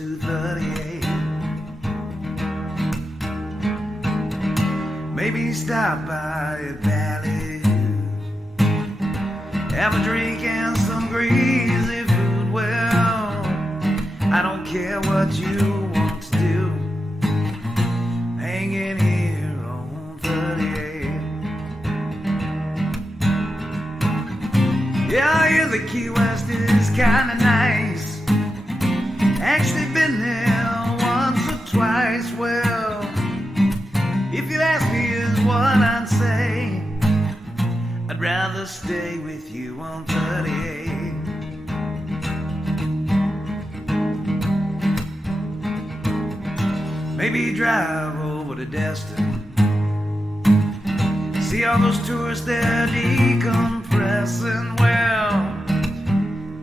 238. Maybe stop by at Valley, have a drink and some greasy food. Well, I don't care what you want to do, hanging here on 38. Yeah, I hear the Key West is kinda nice. Actually been there once or twice. Well, if you ask me is what I'd say, I'd rather stay with you on 38. Maybe drive over to Destin, see all those tourists there decompressing. Well,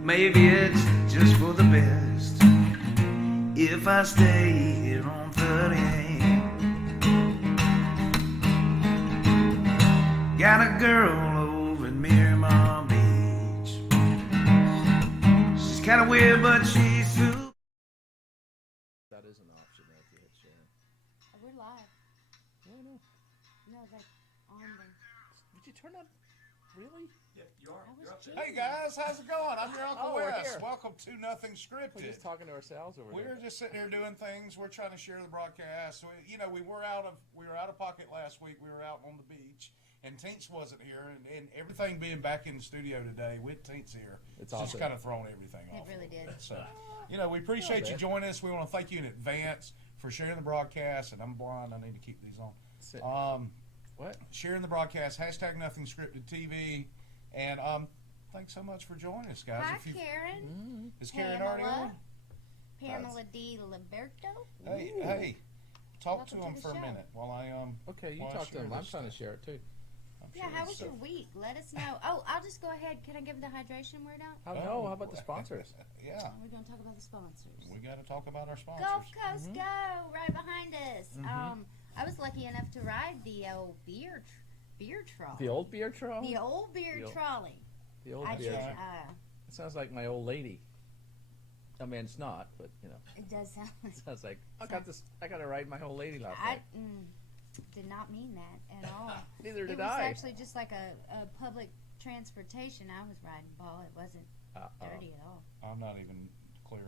maybe it's just for the best if I stay here on 38. Got a girl over in Miramar Beach. She's kinda weird, but she's super. That is an option there if you hit share. Oh, we're live. No, no. No, like on the. Did you turn on? Really? Yeah, you are. I was You're up there. just- Hey guys, how's it going? I'm your Uncle Oh, we're Wes. here. Welcome to Nothing We're Scripted. just talking to ourselves over We're there. just sitting here doing things. We're trying to share the broadcast. We were out of pocket last week. We were out on the beach, and Tinks wasn't here, and everything being back in the studio today with Tinks here, It's just awesome. kind of thrown everything off. It really a little did. bit. So, we appreciate you bit. joining us. We want to thank you in advance for sharing the broadcast. And I'm blind. I need to keep these on. Sit. What? Sharing the broadcast. #Nothing Scripted TV, and thanks so much for joining us, guys. Hi, If you- Karen. Is Karen already on? Pamela D. Liberto. Hey, talk to Welcome him to for the a show. minute while I Okay, you Well, talk to sure, them. I'm let's trying to do- share it too. I'm Yeah, sure how it's was so- your week? Let us know. Oh, I'll just go ahead. Can I give the hydration word out? How no? How about the sponsors? Yeah, We're going to talk about the sponsors. we got to talk about our sponsors. Gulf Coast Go, right behind us. I was lucky enough to ride the old beer trolley. The old beer trolley. The old beer The old- trolley. The old I beer. just, trolley. It sounds like my old lady. I mean, it's not, but it does sound like it sounds like I got this. I got to ride my old lady last I night. did not mean that at all. Neither It did was I. actually just like a public transportation. I was riding, Paul. It wasn't dirty at all. I'm not even clear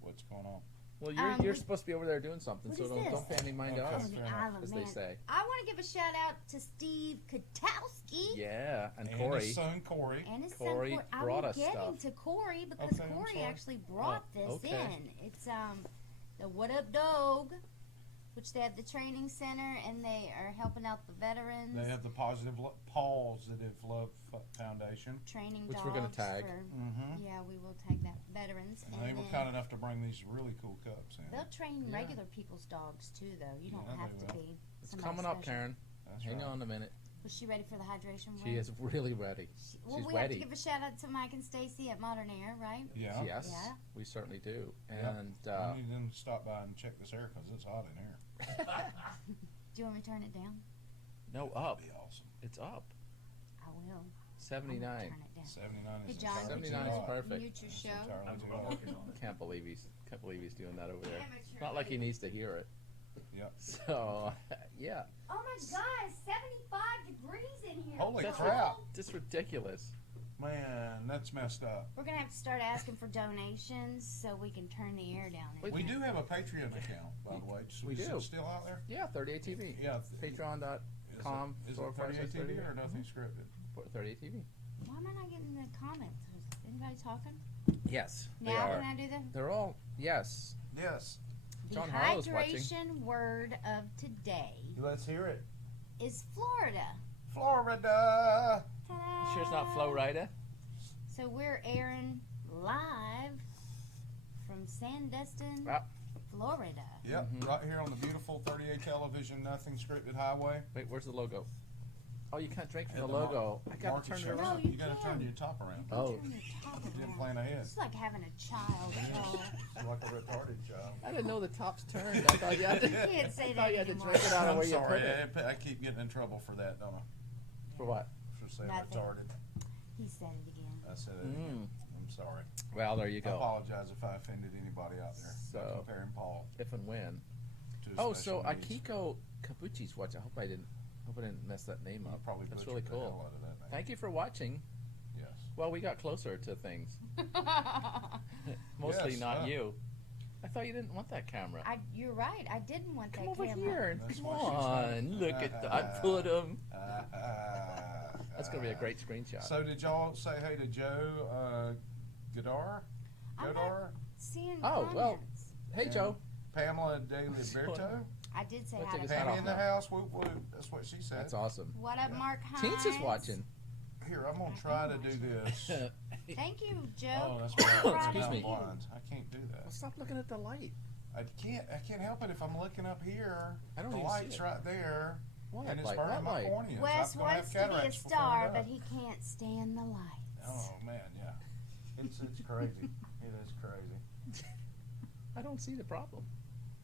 what's going on. Well, you're we- supposed to be over there doing something, What so is don't this? pay any mind to Okay. us, Oh, the fair enough. Island as Man. they say. I want to give a shout out to Steve Katowski Yeah, and And Corey. his son Corey. and his Corey son Corey. I brought will us get stuff. into Corey because Okay, I'm Corey sorry. actually brought this okay. in. It's the What Up Dog, which they have the training center and they are helping out the veterans. They have the Positive Love Foundation, training Which dogs we're gonna tag. for- Mhm. Yeah, we will tag that veterans. and they were then kind enough to bring these really cool cups in. they'll train Yeah. regular people's dogs too, though. You don't Yeah, have they to will. be. It's somebody coming up, special. Karen. That's Hang right. on a minute. Was she ready for the hydration? She word? is really ready. Well, She's we have ready. to give a shout out to Mike and Stacy at Modern Air, right? Yeah. Yes, Yeah. we certainly do. Yeah. And I need them to stop by and check this air because it's hot in here. Do you want me to turn it down? no, up. That'd be awesome. It's up. I will. I'm gonna 79. Turn it down. 79 is Hey, John, entirely too 79 is hot. perfect. Mute your That's show. entirely too hot. Can't believe he's doing that over there. Amateur It's not like he needs to hear it. Yep. So, yeah, Oh my God, 75 degrees in here. Holy That's crap. just ridiculous. Man, that's messed up. We're gonna have to start asking for donations so we can turn the air down. in Wait, We here. do have a Patreon account, by the way. We Is do. it still out there? Yeah, 38 TV. Yeah. Patreon.com. Is it 38 TV or nothing scripted? 38 TV. Why am I not getting the comments? Was anybody talking? Yes, they Now are. can I do the They're all yes. Yes. the John Harlow's watching. hydration word of today Let's hear it. is Florida. Florida. Ta-da! You sure it's not Florida? So we're airing live from Sandestin, Ah. Florida. Yep, Mhm. right here on the beautiful 38 television, nothing scripted highway. Wait, where's the logo? Oh, you can't drink from At the the logo. I gotta Market turn it show. around. No, you You gotta turn can. your top around. Oh, Turn your top You didn't around. plan ahead. It's like having a child. So It's like a retarded child. I didn't know the top's turned. I thought you had to. you can't say I that thought you had to anymore. drink it out of I'm where you sorry, put it. I keep getting in trouble for that, don't I? For what? For saying Nothing. retarded. He said it again. I said it again. Mm. I'm Sorry. Well, there you I go. apologize if I offended anybody out there by So- comparing Paul If and when. to his Oh, special so needs. Akiko Kabuchi's watching. I hope I didn't mess that name You up. probably That's butchered really the hell cool. out of that name. Thank you for watching. Yes. Well, we got closer to things. Mostly Yes, not you. I thought you didn't want that camera. You're right. I didn't want Come that over camera. here and That's come what she on. said. Look at that. I put him. That's That's gonna be a great screenshot. So did y'all say hey to Joe Godar? I'm Godar? Seeing Oh, well. comments. Hey, And Joe. Pamela De Liberto? I did say Let's hi take to his hat Pammy off in the now. house? Whoop, whoop. That's what she said. That's awesome. What up, Yeah. Mark Hines? Teens is watching. Here, I'm going to try to do this. Thank you, Joe. Oh, that's right. Excuse I'm me. blind. I can't do Well, that. stop looking at the light. I can't help it if I'm looking up here. I don't the even see light's it. right there. What And it's light? burning What my light? corneas. Wes I'm gonna have wants to be a cataracts before star, I'm but done. he can't stand the lights. Oh man, yeah. It's crazy. It is crazy. I don't see the problem.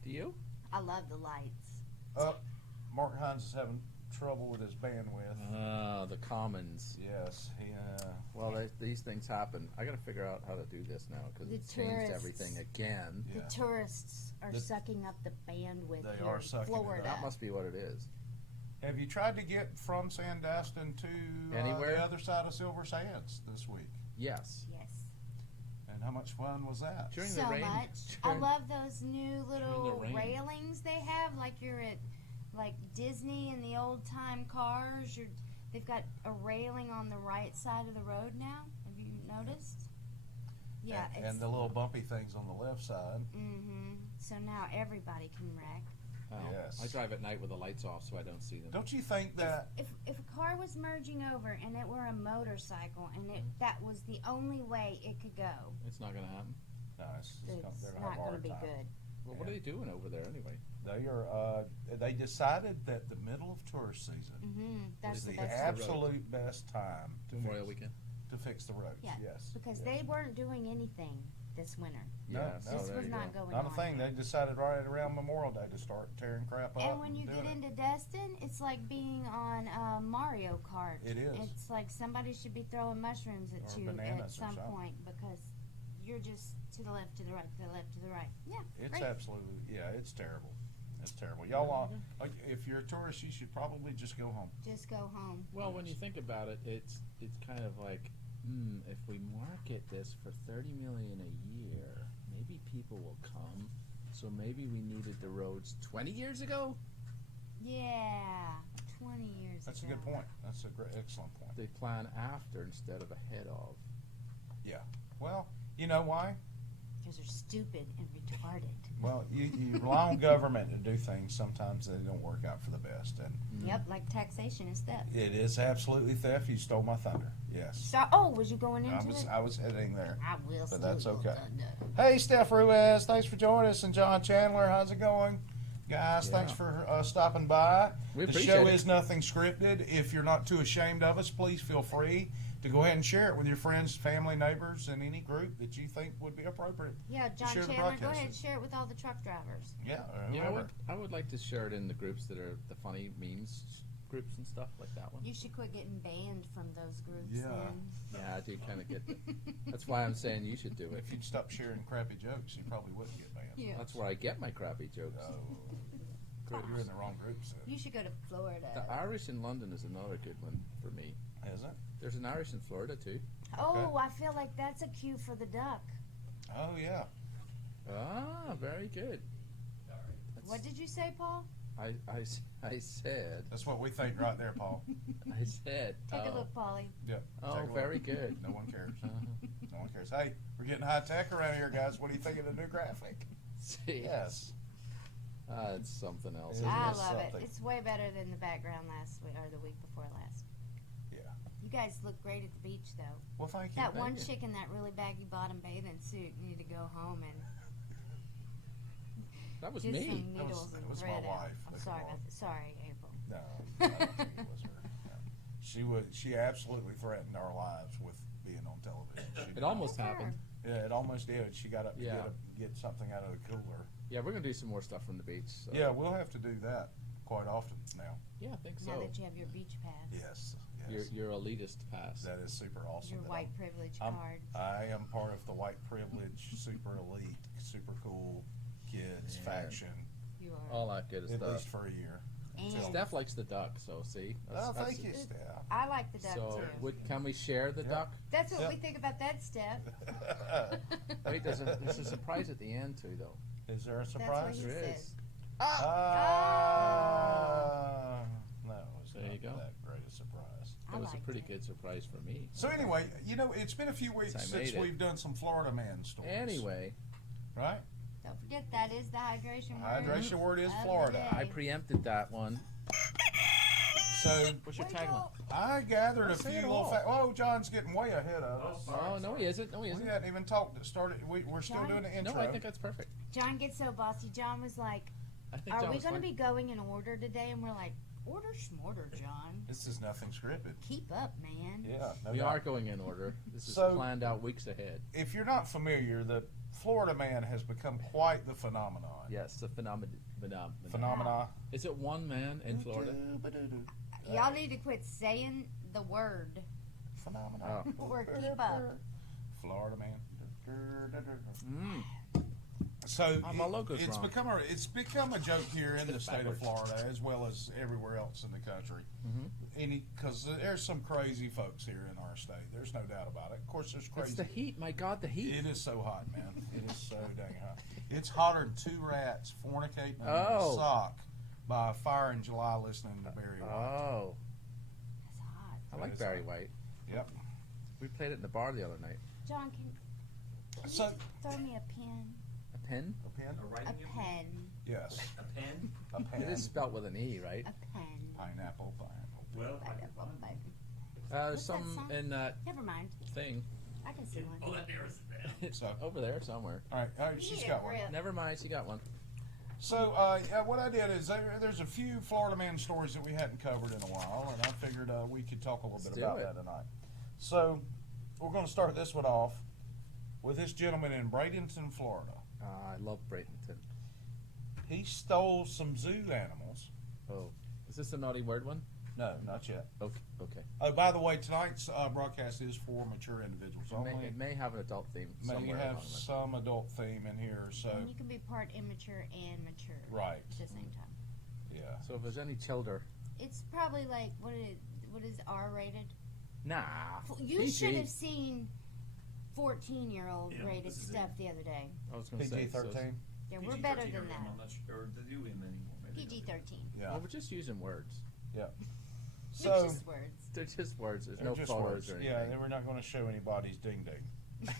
Do you? I love the lights. Mark Hines is having trouble with his bandwidth. The commons. Yes, he. Well, these things happen. I got to figure out how to do this now because The it's changed tourists. everything again. Yeah. The tourists are The- sucking up the bandwidth They here are in sucking it up. Florida. That must be what it is. Have you tried to get from Sandastin to Anywhere? the other side of Silver Sands this week? Yes. Yes. And how much fun was that? During So the rain. much. I during- love those new little rain. railings they have, like you're at like Disney in the old time cars. They've got a railing on the right side of the road now. Have you noticed? Yeah, And the little bumpy things on the left side. Mm-hmm. So now everybody can wreck. Oh, Yes. I drive at night with the lights off so I don't see them. Don't you think that? If a car was merging over and it were a motorcycle and that was the only way it could go, It's not going to happen. No, it's they're not gonna have a going to hard be time. good. Well, what are they doing over there anyway? They are. They decided that the middle of tourist season Mm-hmm. That's is the the best. absolute best time Memorial Weekend. to fix the roads. Yeah, Yes. because yes. they weren't doing anything this winter. No, Yes. no, This there was you not go. going Not a on. thing. They decided right around Memorial Day to start tearing crap up. And when you doing get it. into Destin, it's like being on Mario Kart. It is. It's like somebody should be throwing mushrooms at Or you at bananas or some something. point because you're just to the left, to the right, to the left, to the right. Yeah, It's great. absolutely, yeah, it's terrible. It's terrible. Y'all, like, if you're a tourist, you should probably just go home. Just go home. Well, when you think about it, it's kind of like, if we market this for $30 million a year, maybe people will come. So maybe we needed the roads 20 years ago. Yeah, 20 years That's a ago. good point. That's a great, excellent point. They plan after instead of ahead of. Well, you know why? Because they're stupid and retarded. Well, you rely on government to do things. Sometimes they don't work out for the best, and Yep, like taxation is theft. it is absolutely theft. You stole my thunder. Yes, So, was you going into it? I was heading there. I will but steal that's your okay. thunder. Hey, Steph Ruiz, thanks for joining us, and John Chandler, how's it going? Guys, Yeah. thanks for stopping by. We The appreciate show it. is nothing scripted. If you're not too ashamed of us, please feel free to go ahead and share it with your friends, family, neighbors, and any group that you think would be appropriate. Yeah, John share the Chandler, go broadcast. ahead and share it with all the truck drivers. Yeah, or Yeah, whoever. I would like to share it in the groups that are the funny memes groups and stuff like that one. You should quit getting banned from those groups Yeah. then. Yeah, I do kind of get. That's why I'm saying you should do it. If you'd stop sharing crappy jokes, you probably wouldn't get banned. Yeah. That's where I get my crappy jokes. Oh, you're in the wrong group, so. You should go to Florida. The Irish in London is another good one for me. Is it? There's an Irish in Florida too. Oh, I feel like that's a cue for the duck. Oh, yeah. Ah, very good. What did you say, Paul? I said. That's what we think right there, Paul. I said. Take a oh. look, Polly. Yep. Oh, Take a look. very good. No one cares. Uh-huh. No one cares. Hey, we're getting high tech around here, guys. What do you think of the new graphic? See, Yes. it's something else. It isn't I it? is love it. something. It's way better than the background last week or the week before last. Yeah. You guys look great at the beach, though. Well, thank you. That one Thank you. chick in that really baggy bottom bathing suit needed to go home and That was get me. some That was- needles that and was my thread out. wife. I'm That's sorry my about wife. that. Sorry, April. No, I don't think it was her. No. She was. She absolutely threatened our lives with being on television. She It did. almost Good for her. happened. Yeah, it almost did. She got up to Yeah. get something out of the cooler. Yeah, we're gonna do some more stuff from the beach. So. Yeah, we'll have to do that quite often now. Yeah, I think Now so. that you have your beach pass. Yes, Yes. Your elitist pass. That is super awesome. Your that white privilege I'm- card. I am part of the white privilege, super elite, super cool kids Yeah. faction, You are. All that good at stuff. least for a year. And Steph likes the duck, so see. Oh, thank you, Steph. I like the duck So, too. can we share the Yeah. duck? That's what Yep. we think about that, Steph. Wait, there's a surprise at the end too, though. Is there a That's what surprise? he There said. is. No, it's There not you go. that great a surprise. I That was a liked pretty it. good surprise for me. So anyway, it's been a few weeks I since made it. we've done some Florida man stories. Anyway, Right? Don't forget that is the hydration word. Hydration word is of the Florida. day. I preempted that one. So What's your Wake tagline? up. I gathered a Don't say few it little all. Oh, John's getting way ahead of us. Oh, no, he isn't. No, he We isn't. hadn't even talked. We're still John? doing the intro. No, I think that's perfect. John gets so bossy. John was like, I think "Are John we was going to fine. be going in order today?" And we're like, "Order schmorter, John. This is nothing scripted. Keep up, man." Yeah, no We doubt. are going in order. This is So- planned out weeks ahead. If you're not familiar, the Florida man has become quite the phenomenon. Yes, the phenomenon. Phenomena. Is it one man in Florida? Y'all need to quit saying the word Phenomena. Oh. or keep up. Florida man. Mm. So Oh, my logo's it's wrong. become a joke here in the state of Backwards. Florida as well as everywhere else in the country. Mhm. Because there's some crazy folks here in our state. There's no doubt about it. Of course, there's It's crazy. the heat. My God, the heat. It is so hot, man. It is so dang hot. It's hotter than two rats fornicating in Oh. a sock by a fire in July listening to Barry White. Oh, That's hot. I That like is Barry hot. White. Yep. We played it in the bar the other night. John, can So, you throw me a pen? A pen? a pen? A A writing implement? pen. Yes. A pen? A pen. It is spelt with an E, right? A pen. Pineapple. Well, I can Pineapple, find pineapple. There's What's that some song? in that Never mind. thing. I can see it. one. Oh, that narrows it down. It's So- over there somewhere. All right, she's Need a got one. grip. Never mind, she got one. So, what I did is there's a few Florida man stories that we hadn't covered in a while, and I figured we could talk a little Let's bit do about it. that tonight. So, we're going to start this one off with this gentleman in Bradenton, Florida. I love Bradenton. He stole some zoo animals. Oh, is this the naughty word one? No, not yet. Okay. Okay. Oh, by the way, tonight's broadcast is for mature individuals only. It may have an adult theme May somewhere. have along with some adult theme in here, so And you can be part immature and mature right, at the same time. yeah. it. So if there's any children, It's probably like what is R rated? nah. You PG. should have seen 14-year-old Yeah, rated this is stuff the other day. I was going to say. PG-13. Yeah, we're better PG-13 than or that. I'm not sure, or the do him anymore. Maybe PG-13. Yeah. Well, we're just using words. So, So just words. They're just words. There's they're no just photos words. or anything. Yeah, then we're not going to show anybody's ding ding.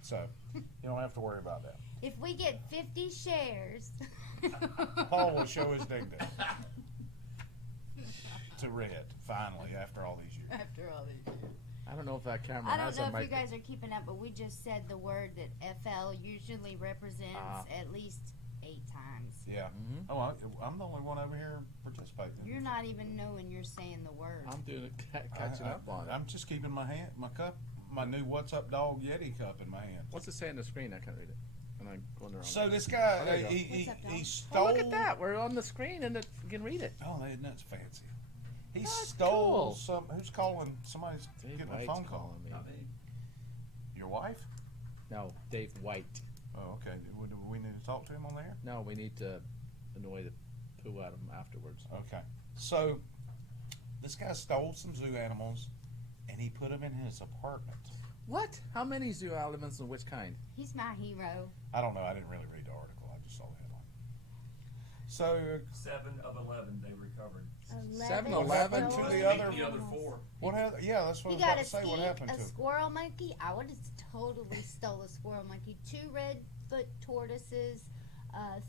So you don't have to worry about that. If we get 50 shares, Paul will show his ding ding to Red finally after all these years. after all these years. I don't know if that camera I don't has know a if you mic. guys are keeping up, but we just said the word that FL usually represents Ah. at least 8 times. Yeah. Mhm. Oh, I'm the only one over here participating. You're not even knowing you're saying the word. I'm doing it, catching up on it. I'm just keeping my cup, my new What's Up Dog Yeti cup in my hand. What's it say on the screen? I can't read it. And I'm going the wrong So way. this guy, Oh, there you go. he What's up, dog? he Oh, stole. look at that. We're on the screen and you can read it. Oh, that's fancy. He That's stole cool. some. Who's calling? Somebody's Dave getting a White's phone call. calling me. Not me. Your wife? No, Dave White. Oh, okay. Do we need to talk to him on there? No, we need to annoy the poo out of him afterwards. Okay. So this guy stole some zoo animals, and he put them in his apartment. What? How many zoo elements and which kind? He's my hero. I don't know. I didn't really read the article. I just saw the headline. So 7 of 11 they recovered. 7-Eleven to Must the be other- the other 4. what happened? Yeah, that's what He I was got about a to say. What skink, happened a to him? squirrel monkey. I would have totally stole a squirrel monkey. 2 redfoot tortoises.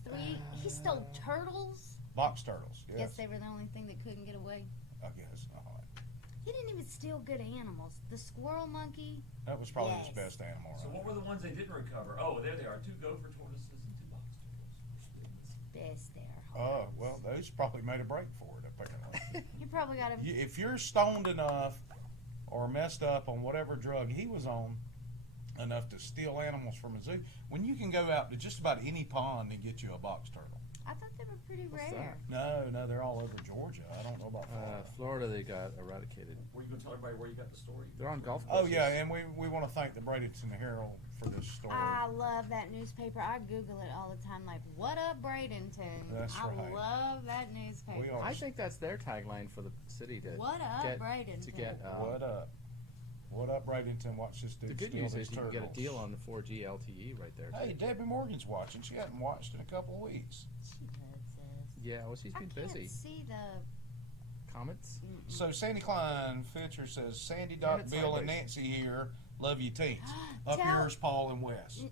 3. He stole turtles. Box turtles. Yes. Guess they were the only thing that couldn't get away. I guess. All right. He didn't even steal good animals. The squirrel monkey. That was probably his Yes. best animal. So right? what were the ones they didn't recover? Oh, there they are. 2 gopher tortoises and 2 box turtles. Best there. Oh, well, those probably made a break for it, apparently. You probably got him. If you're stoned enough or messed up on whatever drug he was on enough to steal animals from a zoo, when you can go out to just about any pond and get you a box turtle. I thought they were pretty What's rare. No, they're all over Georgia. I don't know about Florida. Florida, they got eradicated. Were you gonna tell everybody where you got the story? They're on golf Oh courses. yeah, and we want to thank the Bradenton Herald for this story. I love that newspaper. I Google it all the time. Like, what up, Bradenton? That's I right. love that newspaper. We are. I think that's their tagline for the city to What up, get Bradenton? to get. What up? What up, Bradenton? Watch this dude The good steal news these is you can get a turtles. deal on the 4G LTE right there. Hey, too. Debbie Morgan's watching. She hadn't watched in a couple of weeks. She loves us. Yeah, well, she's I been can't busy. see the. Comments? So Sandy Klein Fitcher says, Sandy, Turn Doc, it Bill, and sideways. Nancy here. Love you, teens. Up Tell- yours, Paul and Wes.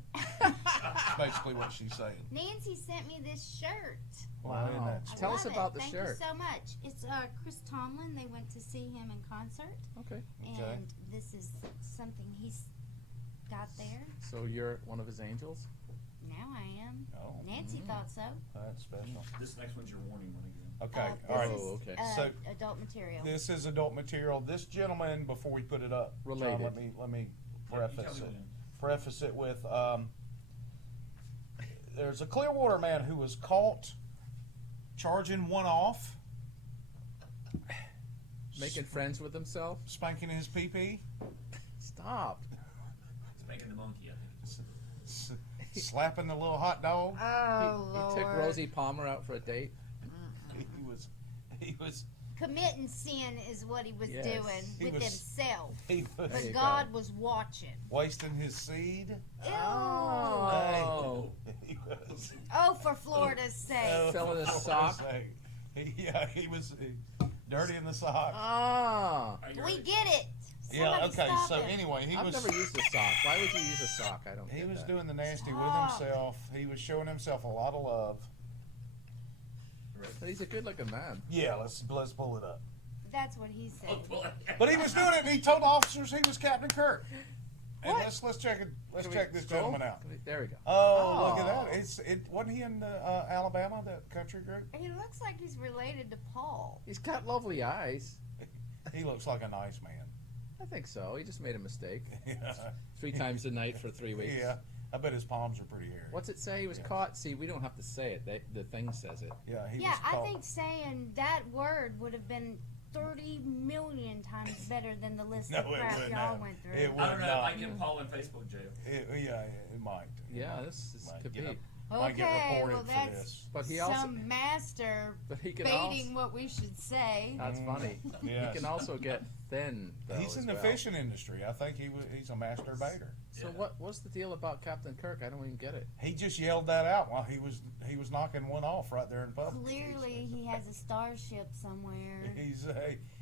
That's basically what she's saying. Nancy sent me this shirt. Well, isn't that I Tell us love about it. the Thank shirt. you so much. It's Chris Tomlin. They went to see him in concert, Okay. Okay. and this is something he's got there. So you're one of his angels? Now I am. Oh, Nancy thought so. that's special. This next one's your warning one again. Okay, This all right. is, Oh, okay. So- adult material. This is adult material. This gentleman, before we put it up, Related. John, let me Yeah, you preface tell me it. when. Preface it with there's a Clearwater man who was caught charging one off, Making friends with himself? spanking his pee-pee, Stop. Spanking the monkey, I think. slapping the little hot dog. Oh, He took Rosie Palmer out for a date. He was Committing sin is what he was Yes. doing He with was- himself. he was There you But go. God was watching. wasting his seed. Ew. Oh. He was Oh, for Florida's sake. Filling his for sock. sake. He was dirty in the sock. Ah. Are you We ready? get it. Yeah. Somebody Okay. stop So him. anyway, he I've was never used a sock. Why would you use a sock? I don't he get was that. doing the nasty with Stop. himself. He was showing himself a lot of love. But he's a good-looking man. Yeah. Let's pull it up. That's what he said. Oh, boy. But he was doing it, and he told the officers he was Captain Kirk. And What? let's check it. Let's Can we check this scroll? gentleman out. There we go. Oh, look at Oh. that! It wasn't he in Alabama, that country group? He looks like he's related to Paul. He's got lovely eyes. He looks like a nice man. I think so. He just made a mistake. Yeah, 3 times a night for 3 weeks. yeah. I bet his palms are pretty hairy. What's it say? He was Yeah. caught. See, we don't have to say it. The thing says it. Yeah, he Yeah, was I caught. think saying that word would have been 30 million times better than the list No, of it crap wouldn't y'all have. went through. It I don't know. It not. might get Paul in Facebook jail. Yeah, it might. Yeah, this Might could get be. up- might get Okay, reported well for that's this. But he also. some master But he can baiting also. what we should say. That's funny. Yes. He can also get thin. Though, He's as in the well. fishing industry. I think he's a master baiter. So Yeah. what's the deal about Captain Kirk? I don't even get it. He just yelled that out while he was knocking one off right there in public. Clearly, he has a starship somewhere. He's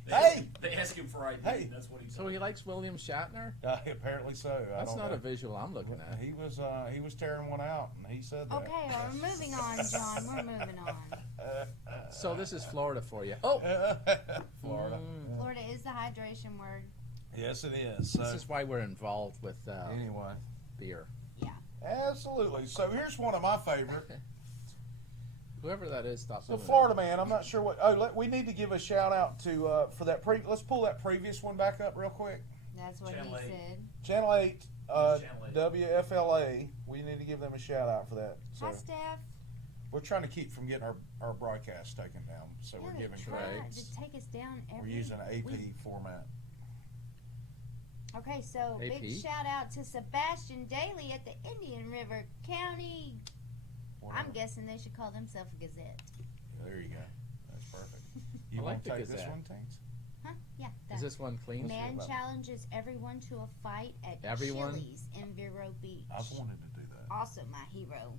They hey. They ask him for ID. Hey. That's what he said. So he likes William Shatner? Apparently so. I That's don't not know. a visual I'm looking at. He was tearing one out, and he said that. Okay, we're moving on, John. We're moving on. So this is Florida for you. Oh, Florida. Florida is the hydration word. Yes, it is. this So is why we're involved with anyway, beer. absolutely. So here's one of my favorite. Whoever that is, stop. So doing Florida man, I'm not sure what. Oh, we need to give a shout out to for that. Let's pull that previous one back up real quick. That's what Channel he 8. said. Channel 8, Who's Channel 8? WFLA. We need to give them a shout out for that. So Hi, Steph. we're trying to keep from getting our broadcast taken down. So we're Yeah, giving try credits. to take us down We're every using AP week. format. Okay, so AP? big shout out to Sebastian Daly at the Indian River County. I'm Whatever. guessing they should call themselves a Gazette. There you go. That's perfect. You I like want the to take this Gazette. one, Teens? Huh? Yeah. Is that. this one clean? Man about- challenges everyone to a fight at Everyone? Chili's in Vero Beach. I've wanted to do that. Also, my hero.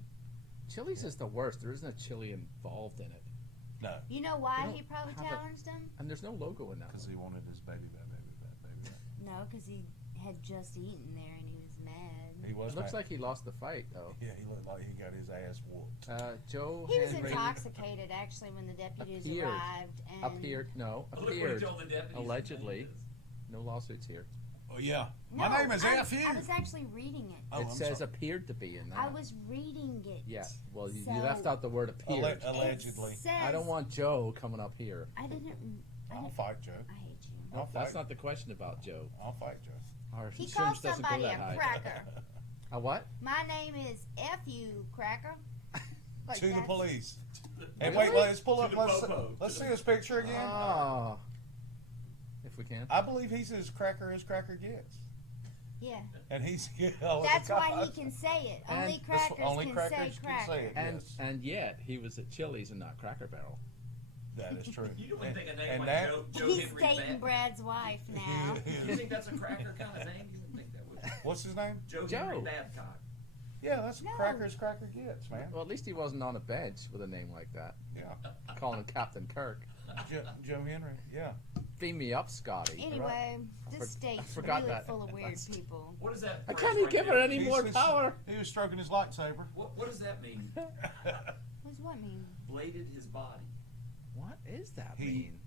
Chili's is the worst. There isn't a chili involved in it, No, You know why They he don't probably have a- challenged him? and there's no logo in that. because One. he wanted his baby back, baby back, baby back. No, because he had just eaten there and he was mad. He was. It looks mad. like he lost the fight though. Yeah, he looked like he got his ass whooped. Joe He was Henry intoxicated actually when the deputies Appeared. arrived. And appeared. No, Oh, look what he appeared. told the deputies his Allegedly. name is. No lawsuits here. Oh yeah. No, My name is I F.U. I was actually reading it. Oh, it I'm says sorry. appeared to be in that. I was reading it. Yeah. Well, you So- left out the word appeared. Allegedly. It says, I don't want Joe coming up here. I didn't. I'll fight Joe. I hate you. I'll Nope, that's fight. not the question about Joe. I'll fight Joe. Our He insurance called doesn't go somebody that a high. cracker. A what? My name is F.U. Cracker. Like to the that's- police. Hey, Really? wait, let's pull To up. the popo. Let's see his picture again. Oh. If we can. I believe he's as cracker gets, Yeah. and he's oh, That's why God. he can say it. And Only this- crackers only can crackers say can cracker. say it. And Yes. and yet he was at Chili's and not Cracker Barrel. That is true. You wouldn't think a name and like that, Joe He's Henry dating Bad. Brad's wife now. You think that's a cracker kind of name? You wouldn't think that would. what's his name? Joe Joe. Henry Babcock. Yeah, that's No. cracker gets, man. Well, at least he wasn't on a bench with a name like that. Yeah, Calling him Captain Kirk. Joe Henry. Yeah. Beam me up, Scotty. Anyway, this state's forgot really that. full of weird people. What is that? I phrase can't even right give there? her any He's more just- power. He was stroking his lightsaber. What does that mean? What does what mean? Bladed his body. What is that He- mean?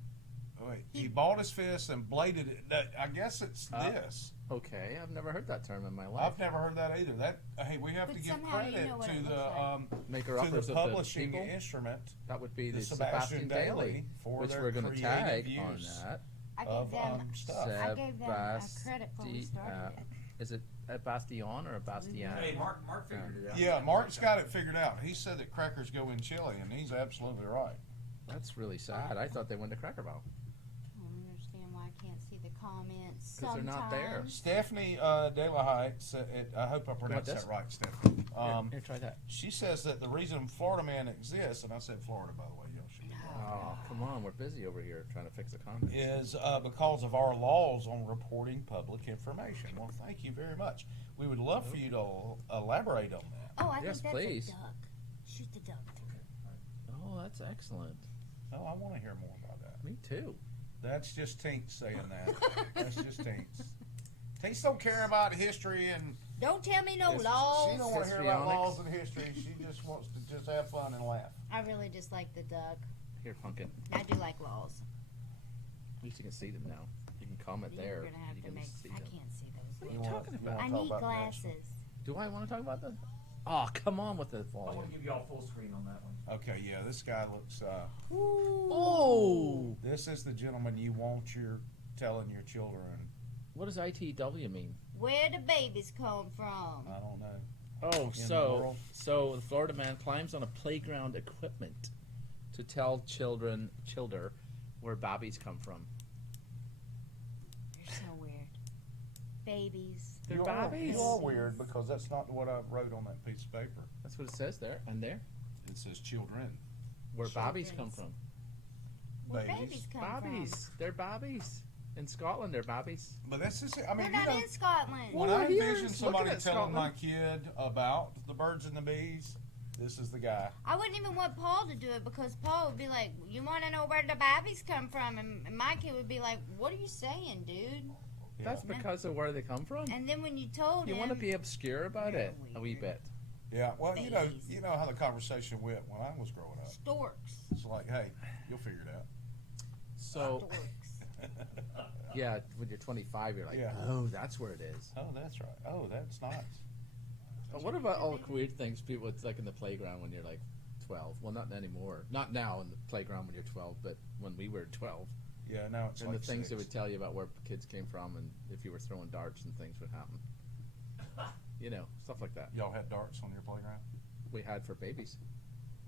Wait, he balled his fist and bladed it. I guess it's this. Okay, I've never heard that term in my life. I've never heard that either. Hey, we have But to give somehow you credit know what to it the looks like. Maker to uppers the of the publishing people. instrument, That would be the the Sebastian Daily, for which their we're going to creative tag use on that. I gave of them. stuff. I gave them credit for when we started it. Is it a Bastion or a Bastion? Hey, Mark figured it out. Yeah, Mark's got it figured out. He said that crackers go in chili, and he's absolutely right. That's really sad. I thought they went to Cracker Barrel. I don't understand why I can't see the comments. 'Cause they're not there. sometimes. Stephanie De La Haye said, I hope I pronounced this? that right, Stephanie. Here, try that. She says that the reason Florida Man exists, and I said Florida, by the way, y'all should Oh, come on. We're busy over here trying to fix the comments. is because of our laws on reporting public information. Well, thank you very much. We would love for you to elaborate on that. Oh, I Yes, think that's please. a duck. Shoot the duck. Oh, that's excellent. Oh, I want to hear more about that. Me too. That's just Tinks saying that. That's just Tinks. Tinks don't care about history and Don't tell me no she laws. don't want to hear about Histrionics. laws and history. She just wants to just have fun and laugh. I really just like the duck. Here, Pumpkin. I do like laws. At least you can see them now. You can comment You're there. gonna have You to can make. see I them. can't see those. What are you wanna- talking about? wanna I talk need about national- glasses. Do I want to talk about that? Oh, come on with the I want volume. to give you all full screen on that one. Okay, yeah, this guy looks. Oh! This is the gentleman you want your telling your children. What does ITW mean? Where do babies come from? I don't know. Oh, the so world. the Florida man climbs on a playground equipment to tell children where babies come from. You're so weird. Babies. They're you are, babies. You are weird because that's not what I wrote on that piece of paper. That's what it says there and there. It says children. Where babies come Children's. from. Where Babies. babies come Babies. They're babies. In Scotland, they're babies. But that's just. I from? mean, They're you not know, in Scotland. when Well, I we're envision here somebody looking at telling my Scotland. kid about the birds and the bees, this is the guy. I wouldn't even want Paul to do it because Paul would be like, "You want to know where the babies come from?" And my kid would be like, "What are you saying, dude?" That's Yeah. because of where they come from. And then when you told You him, want to be obscure about You're it a wee weird. bit. Yeah. Well, you Babies. know how the conversation went when I was growing up. storks. It's like, hey, you'll figure it out. So Storks. yeah, when you're 25, you're like, Yeah. oh, that's where it is. Oh, that's right. Oh, that's nice. But what about all the weird things people? It's like in the playground when you're like 12. Well, not anymore. Not now in the playground when you're 12, but when we were 12. Yeah, now it's And like the things they 6. would tell you about where kids came from, and if you were throwing darts and things would happen. You know, stuff like that. Y'all had darts on your playground? We had for babies.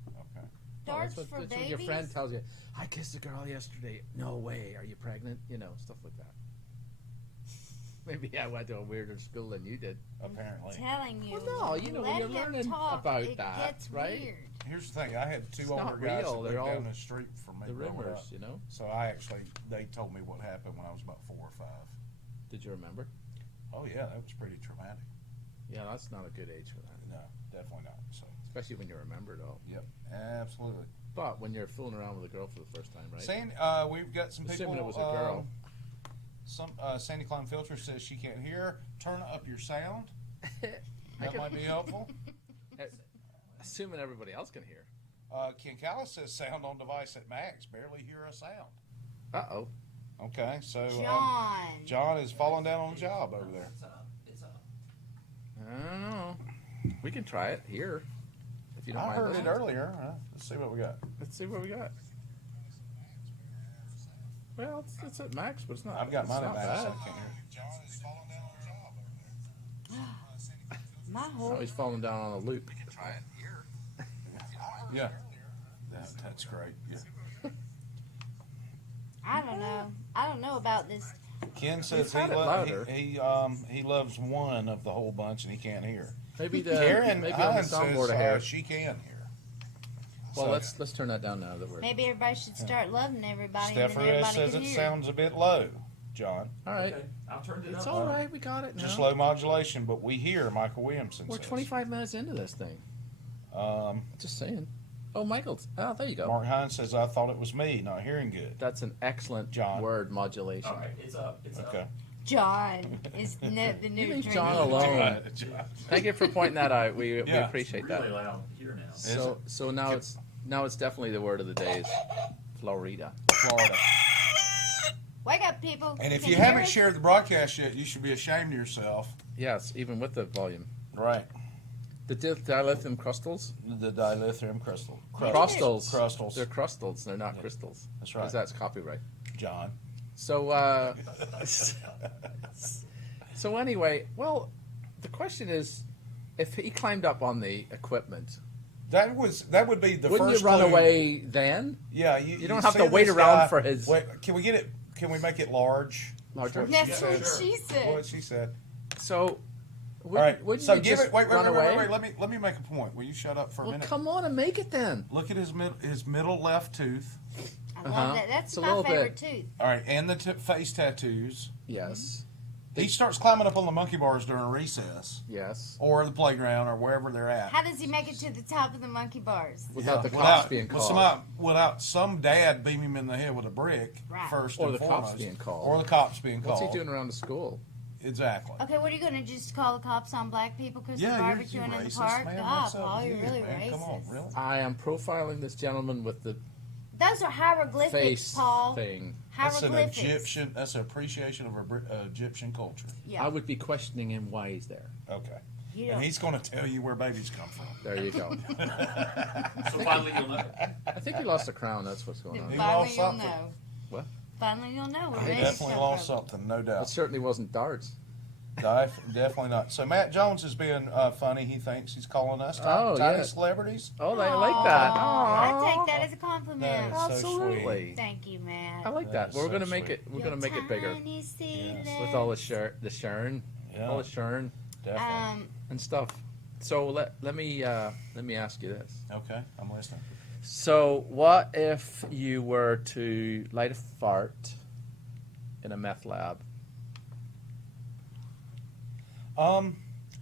Okay. Darts that's for that's babies. What your friend tells you. I kissed a girl yesterday. No way. Are you pregnant? You know, stuff like that. Maybe I went to a weirder school than you did. Apparently. Telling you. Well, no, you know, when let you're him learning talk, about it that, gets right? Weird. Here's the thing. I had two It's older not guys real, that they're lived all down the street from me The growing rumors, up. you know. So they told me what happened when I was about 4 or 5. Did you remember? Oh, yeah, that was pretty traumatic. Yeah, that's not a good age for that, No, definitely not. So, especially when you remember it all. yep, absolutely. But when you're fooling around with a girl for the first time, right? Sandy, we've got some people. Assuming it was a girl. Sandy Clown Filter says she can't hear. Turn up your sound. I That can- might be helpful. Assuming everybody else can hear. Ken Callis says sound on device at max. Barely hear a sound. Uh-oh. Okay, so John. John is falling down on the job over there. It's up. It's up. I don't know. We can try it here. If you don't I mind heard it listening. earlier. Let's see what we got. Let's see what we got. Well, it's at max, but it's not. I've got it's mine at not max. So I bad. can't hear. John is falling down on the job over there. My Oh, whole he's falling down on a loop. Try it here. Yeah. That's great. Yeah. I don't know. I don't know about this. Ken says had it louder. he loves one of the whole bunch and he can't hear. Maybe the Karen maybe on the Hines soundboard says I hear. she can hear. Well, So, let's turn that down now that we're. Maybe everybody should start loving everybody, Steph and then Perez everybody says can it hear. sounds a bit low, John. All right. Okay, I'll turn it It's up. all right. We got it now. Just low modulation, but we hear Michael Williamson We're says. 25 minutes into this thing. Um, Just saying. Oh, Michael. Oh, there you go. Mark Hines says, I thought it was me, not hearing good. That's an excellent John. word modulation. All right, it's up. It's Okay. up. John is the new leave drink. John alone. John. Thank you for pointing that out. We Yeah. appreciate Really that. loud here now. So now it's definitely the word of the day is Florida. Florida. Wake up, people. And if Can you hear haven't us? shared the broadcast yet, you should be ashamed of yourself. Yes, even with the volume. Right. The dilithium crystals. The dilithium crystal. Crustals. Crustals. They're crustals. They're not Yeah. crystals. That's right. Because that's copyright. John. So, so anyway, well, the question is, if he climbed up on the equipment, That would be the wouldn't you first run clue. away then? Yeah, You don't have see to wait this around guy- for his- Wait, can we get it? Can we make it large? Larger? That's Yeah, what sure. she said. What she said. So, All right. wouldn't So you give just it. Wait. run away? Let me make a point. Will you shut up for a Well, minute? come on and make it then. Look at his middle left tooth. I love Uh-huh. that. That's It's a my little favorite bit- tooth. All right, and the face tattoos. Yes. He starts climbing up on the monkey bars during recess, Yes. or the playground, or wherever they're at. How does he make it to the top of the monkey bars? Without the cops without, being with called. without some dad beam him in the head with a brick Right. first Or and the cops foremost. being called. Or the cops being What's called. he doing around the school? Exactly. Okay, what are you going to just call the cops on black people because Yeah, they're you're barbecuing in the racist, park? man. God, What's up Paul, with you're you, really man? racist. Come on, really? I am profiling this gentleman with the Those are hieroglyphics, face Paul. thing. That's an Hieroglyphics. Egyptian. That's an appreciation of Egyptian culture. Yeah. I would be questioning him why he's there. Okay. You And don't- he's going to tell you where babies come from. There you go. So finally you'll know. I think he lost a crown. That's what's going He on. Finally, lost you'll something. know. What? Finally, you'll know. Where He babies definitely come lost from. something, no It doubt. certainly wasn't darts. Definitely not. So Matt Jones is being funny. He thinks he's calling us Oh, tiny yeah. celebrities. Oh, I like that. Aw, I Aw. take that as a compliment. That is so Absolutely. Thank you, Matt. I like That that. is We're so gonna make sweet. it. We're gonna make it bigger Tiny seedlings. with all the Sharon, Yeah, all the Sharon definitely. and stuff. So let me ask you this. Okay, I'm listening. So what if you were to light a fart in a meth lab?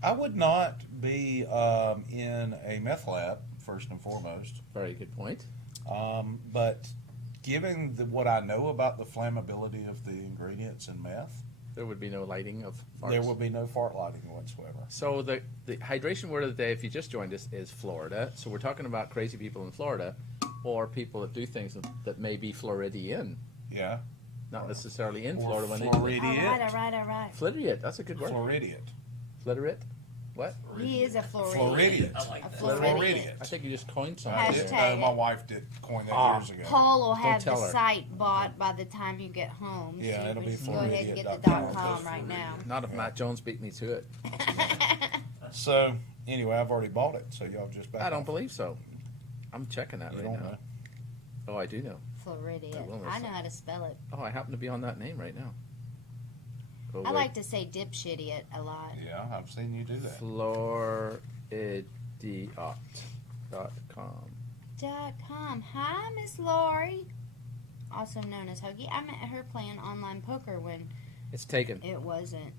I would not be in a meth lab first and foremost. Very good point. But given what I know about the flammability of the ingredients in meth, There would be no lighting of farts. there will be no fart lighting whatsoever. So the hydration word of the day, if you just joined us, is Florida. So we're talking about crazy people in Florida, or people that do things that may be Floridian, Yeah. not necessarily in Or Florida when they do Floridian. it. All right, all right. Floridian, that's a good word. Floridian. Floridian. What? He is a Floridian. Floridian. I like A that. Floridian. I think you just coined something. I did. Hashtag My it. wife did coin that Ah. years ago. Paul will have the tell her. site bought by the time you get home. Yeah, so it'll you be just go ahead and get the Floridian.com. .com right now. Not if Matt Jones beat me to it. So anyway, I've already bought it. So y'all just back I don't off. believe so. I'm checking that You right don't now. know. Oh, I do know. Floridian. I will I listen. know how to spell it. Oh, I happen to be on that name right now. Oh, I wait. like to say dipshitty a lot. Yeah, I've seen you do that. Floridiot.com. .com. Hi, Miss Lori. Also known as Hoagie. I met her playing online poker when It's taken. it wasn't.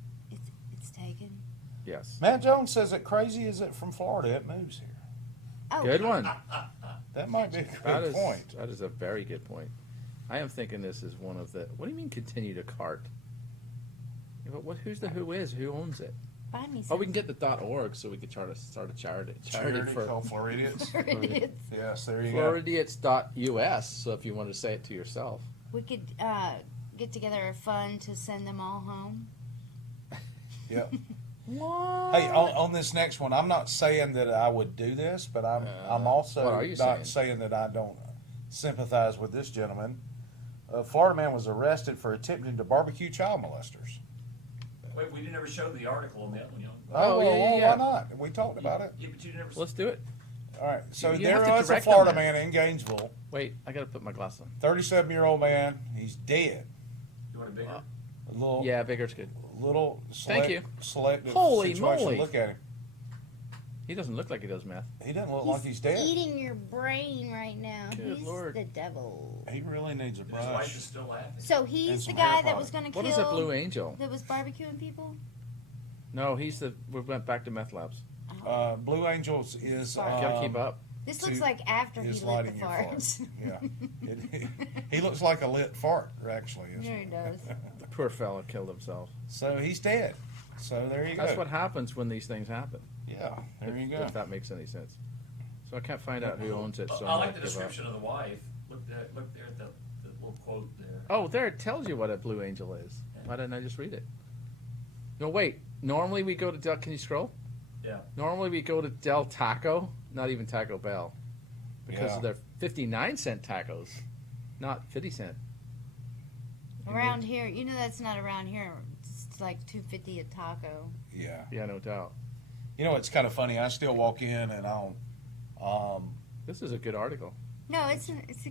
It's taken. Yes. Matt Jones says that crazy is it from Florida, it moves here. Oh, Good one. That might be a That good is, point. that is a very good point. I am thinking this is one of the. What do you mean continue to cart? Yeah, but who's the who is? Who owns it? Buy me Oh, some. we can get the .org so we could try to start a charity for called Floridians. Floridians. Yes, there you go. Floridians.us. So if you want to say it to yourself. We could get together a fund to send them all home. Yep. What? Hey, on this next one, I'm not saying that I would do this, but I'm also what are you not saying that I don't sympathize with this gentleman. A Florida man was arrested for attempting to barbecue child molesters. Wait, we didn't ever show the article on that one, you know. Oh, well, yeah. why not? We talked about it. Yeah, but you never. Let's do it. All right. So You there have to was a direct Florida them. man in Gainesville, Wait, I gotta put my glass on. 37-year-old man. He's dead. You want a bigger? A little, Yeah, bigger's good. little. Thank you. Selective Holy situation. moly. Look at him. He doesn't look like he does meth. He doesn't look like he's dead. eating your brain right now. Good He's Lord. the devil. He really needs a And his wife brush. is still laughing. So And he's the some guy hair that was product. gonna What kill. is a Blue Angel? That was barbecuing people. No, he's the. We went back to meth labs. Blue Angels is. Gotta keep up. This looks to- like after he is lit lighting the your farts. Yeah. He looks like a lit fart, actually. Yeah, he does. The poor fella killed himself. So he's dead. So there you That's go. what happens when these things happen. Yeah, there you go. If that makes any sense. So I can't find out who owns it. So I I'm like gonna the give up. description of the wife. Look there at the little quote there. Oh, there it tells you what a Blue Angel is. Why didn't I just read it? No, wait. Normally we go to Del. Can you scroll? Yeah. Normally we go to Del Taco, not even Taco Bell, because Yeah. of their 59-cent tacos, not 50-cent. Around here, you know that's not around here. It's like $2.50 a taco. Yeah. Yeah, no doubt. You know, it's kind of funny. I still walk in and I'll. This is a good article. No, it's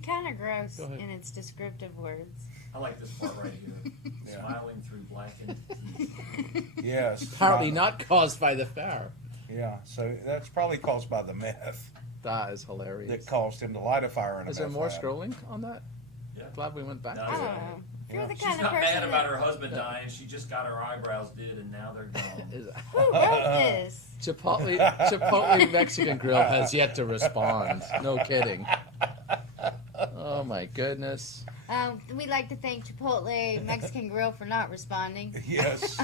kind of gross Go ahead. in its descriptive words. I like this part right here. Yeah. Smiling through blackened teeth. Yes. Apparently not caused by the fire. Yeah. So that's probably caused by the meth That is hilarious. that caused him to light a fire in a Is there meth more lab. scrolling on that? Yeah. Glad we went back. No, I to don't it. know. If you're Yeah. the She's kind of not person mad about that, her husband dying. She just got her eyebrows did, and now they're gone. Is- who wrote this? Chipotle Mexican Grill has yet to respond. No kidding. Oh my goodness. We'd like to thank Chipotle Mexican Grill for not responding. Yes.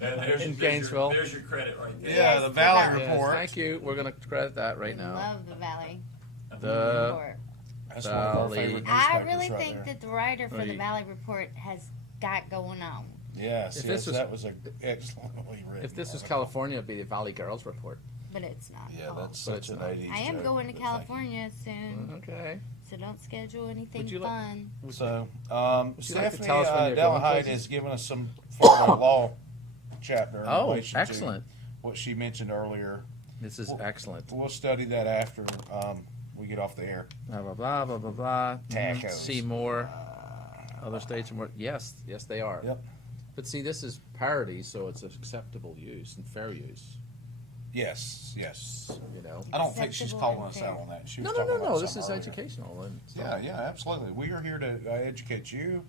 In Gainesville. There's your credit right there. Yeah, Yes, the the Valley Valley. Yes, Report. thank you. We're gonna credit that right We now. love the Valley The Report. That's one of our Valley. favorite I newspapers really right think there. that the writer for Oh, the you- Valley Report has got going on. Yes, If yes, this was- that was a excellently written. if this was article. California, it'd be the Valley Girls Report. But it's not. Yeah, that's But it's such an not. 80s I am joke, going to but thank you. California soon, Okay. so don't schedule anything Would you like- fun. So, Would you like to Stephanie tell us when you're going Delahide places? has given us some Florida law chapter in Oh, relation excellent. to what she mentioned earlier. This is Well- excellent. We'll study that after we get off the air. Blah blah blah blah blah blah. Tacos. See more. Other states are more. Yes, yes, they are. Yep. But see, this is parody, so it's acceptable use and fair use. Yes, yes. You know. I don't think she's Acceptable calling and us fair. out on that. She No, was no, talking no, about no. This is something earlier. educational and so- Yeah, yeah, absolutely. We are here to educate you,